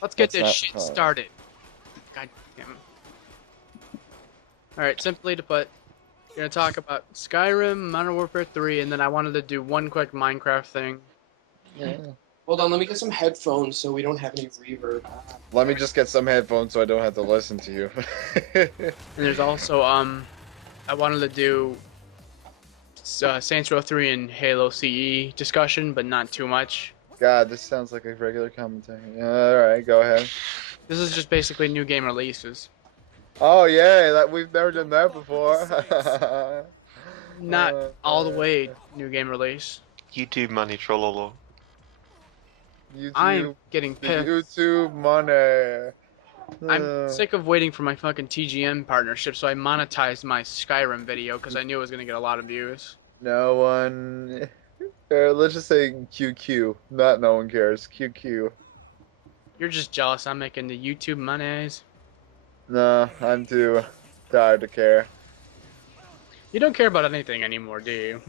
Let's get That's this not shit fun. started. God damn. Alright, simply to put, we're gonna talk about Skyrim, Modern Warfare 3, and then I wanted to do one quick Minecraft thing. Hold on, let me get some headphones so we don't have any reverb. Let me just get some headphones so I don't have to listen to you. And there's also, I wanted to do Saints Row 3 and Halo CE discussion, but not too much. God, this sounds like a regular commentary. Alright, go ahead. This is just basically new game releases. Oh, yeah, we've never done that before. Not all the way new game release. YouTube money, trollolo. I'm getting pissed. YouTube money. I'm sick of waiting for my fucking TGM partnership, so I monetized my Skyrim video because I knew it was gonna get a lot of views. No one. Let's just say QQ. Not no one cares. QQ. You're just jealous I'm making the YouTube monies. No, I'm too tired to care. You don't care about anything anymore, do you?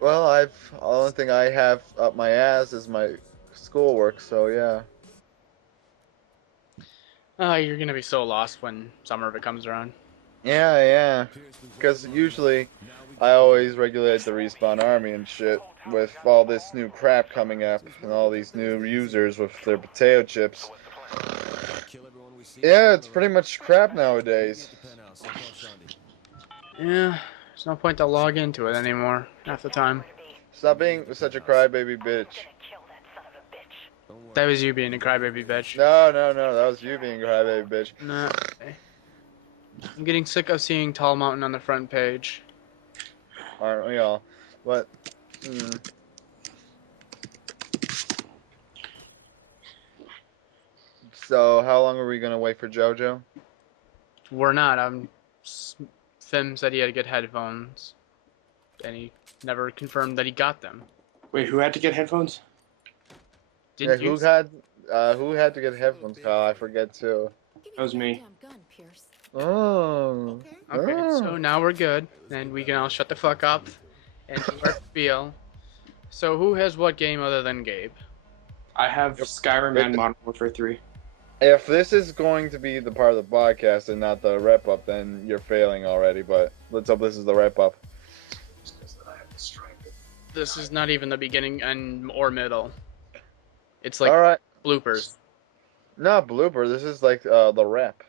Well, the only thing I have up my ass is my schoolwork, so yeah. Oh, you're gonna be so lost when summer of it comes around. Yeah. Because usually I always regulate the Respawn Army and shit with all this new crap coming up and all these new users with their potato chips. Yeah, it's pretty much crap nowadays. Yeah, there's no point to log into it anymore half the time. Stop being such a crybaby bitch. That was you being a crybaby bitch. No, that was you being a crybaby bitch. No. I'm getting sick of seeing Tall Mountain on the front page. Aren't we all? But, hmm. So, how long are we gonna wait for JoJo? We're not. Fim said he had to get headphones, and he never confirmed that he got them. Wait, who had to get headphones? Yeah, Didn't you? who had to get headphones, Kyle? I forget too. That was me. Oh. Okay, Oh. so now we're good, and we can all shut the fuck up and do our spiel. So who has what game other than Gabe? I have Skyrim and Modern Warfare 3. If this is going to be the part of the podcast and not the wrap up, then you're failing already. But let's hope this is the wrap up. This is not even the beginning and or middle. It's like All right, bloopers. not blooper. This is like the rep.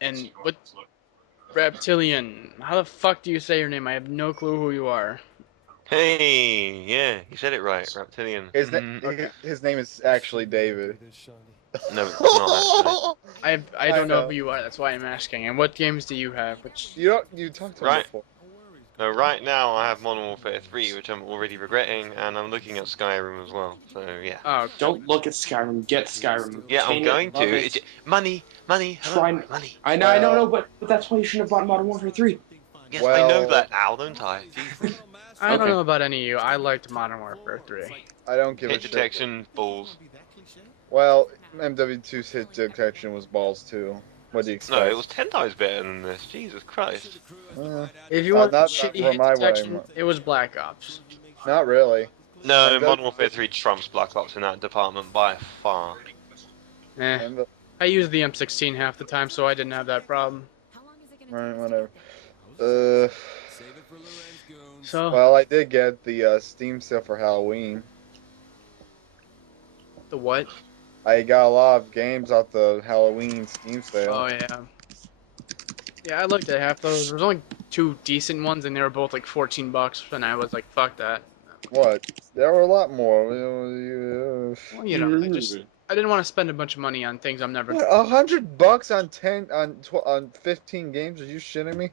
And what Reptilian? How the fuck do you say your name? I have no clue who you are. Hey, yeah, you said it right, Reptilian. His name is actually David. No, it's not actually. I don't know know. who you are. That's why I'm asking. And what games do you have? Which You talked to him Right. before. No, right now I have Modern Warfare 3, which I'm already regretting, and I'm looking at Skyrim as well. So yeah. oh, Don't look at Skyrim. Get Skyrim. Yeah, I'm Obtain it, going love to. it. It's, money, Try hello, and- money. I know, but that's why you shouldn't have bought Modern Warfare 3. Yes, I know Well- that now, don't I? Jesus. I don't Okay. know about any of you. I liked Modern Warfare 3. I don't give Hit a shit. detection, balls. Well, MW2's hit detection was balls too. What do you expect? No, it was 10 times better than this. Jesus Christ. If you Uh, want not shitty for hit my way, detection, man. it was Black Ops. Not really. No, And that- Modern Warfare 3 trumps Black Ops in that department by far. Eh, And the, I used the M16 half the time, so I didn't have that problem. right, whatever. So, Well, I did get the Steam sale for Halloween. the what? I got a lot of games off the Halloween Steam sale. Oh, yeah. Yeah, I looked at half those. There was only 2 decent ones, and they were both like $14, and I was like, fuck that. What? There were a lot more. Well, you know, I didn't want to spend a bunch of money on things I'm never. What, $100 on 10 on 15 games? Are you shitting me?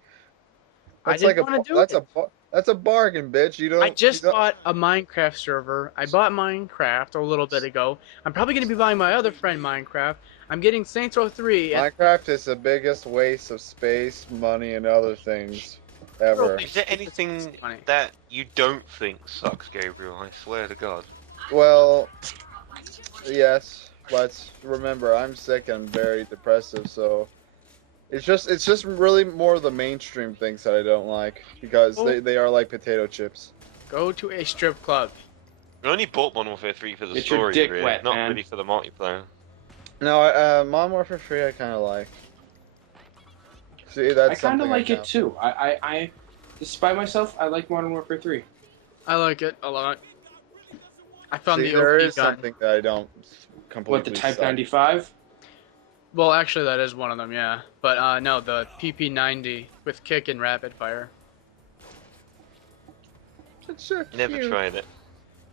I didn't wanna do that's it. that's a bargain, bitch. You don't. I just you don't- bought a Minecraft server. I bought Minecraft a little bit ago. I'm probably going to be buying my other friend Minecraft. I'm getting Saints Row 3. And Minecraft is the biggest waste of space, money, and other things ever. Is there anything Money. that you don't think sucks, Gabriel? I swear to God. Well, yes, but remember, I'm sick and very depressive, so it's just really more the mainstream things that I don't like because they are like potato chips. Go to a strip club. I only bought Modern Warfare 3 for the Get your story, dick really, wet, not man. really for the multiplayer. No, Modern Warfare 3 I kind of like. See, that's I kind of something like I it too. I just by myself, I like Modern Warfare 3. I like it a lot. I found See, the there OP is gun. something that I don't completely. What, the Type suck. 95? Well, actually, that is one of them, yeah. But no, the PP90 with kick and rapid fire. It's so Never cute. tried it.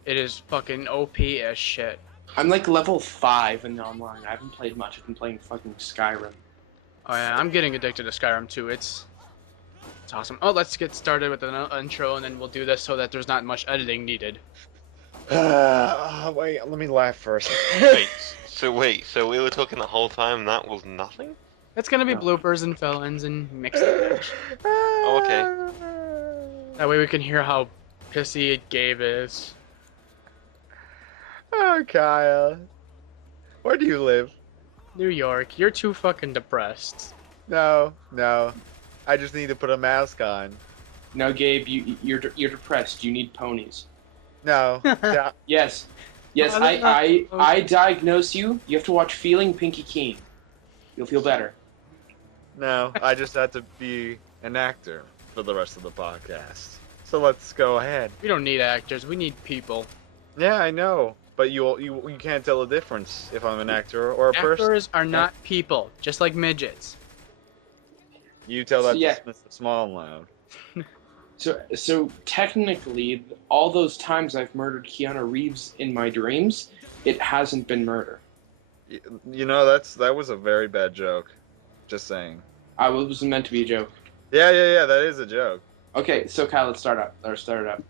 It is fucking OP as shit. I'm like level 5 in the online. I haven't played much. I've been playing fucking Skyrim. Oh yeah, I'm getting addicted to Skyrim too. It's awesome. Oh, let's get started with the intro, and then we'll do this so that there's not much editing needed. Wait, let me laugh first. So we were talking the whole time and that was nothing? It's gonna be No. bloopers and fill-ins and mixed in. Oh, okay. That way we can hear how pissy Gabe is. Oh, Kyle. Where do you live? New York, you're too fucking depressed. No. I just need to put a mask on. No, Gabe, you're depressed. You need ponies. No. Yeah. Yes. Yes, Oh, that's not- I diagnose you. You have to watch Feeling Pinky Keen. You'll feel better. No, I just had to be an actor for the rest of the podcast. So let's go ahead. We don't need actors, we need people. Yeah, I know. But you can't tell the difference if I'm an actor or a person. Actors are not people, just like midgets. You tell that Yeah. to Mr. Small and Loud. So technically, all those times I've murdered Keanu Reeves in my dreams, it hasn't been murder. You know, that was a very bad joke. Just saying. I was meant to be a joke. Yeah, that is a joke. Okay, so Kyle, let's start up. Or start it up.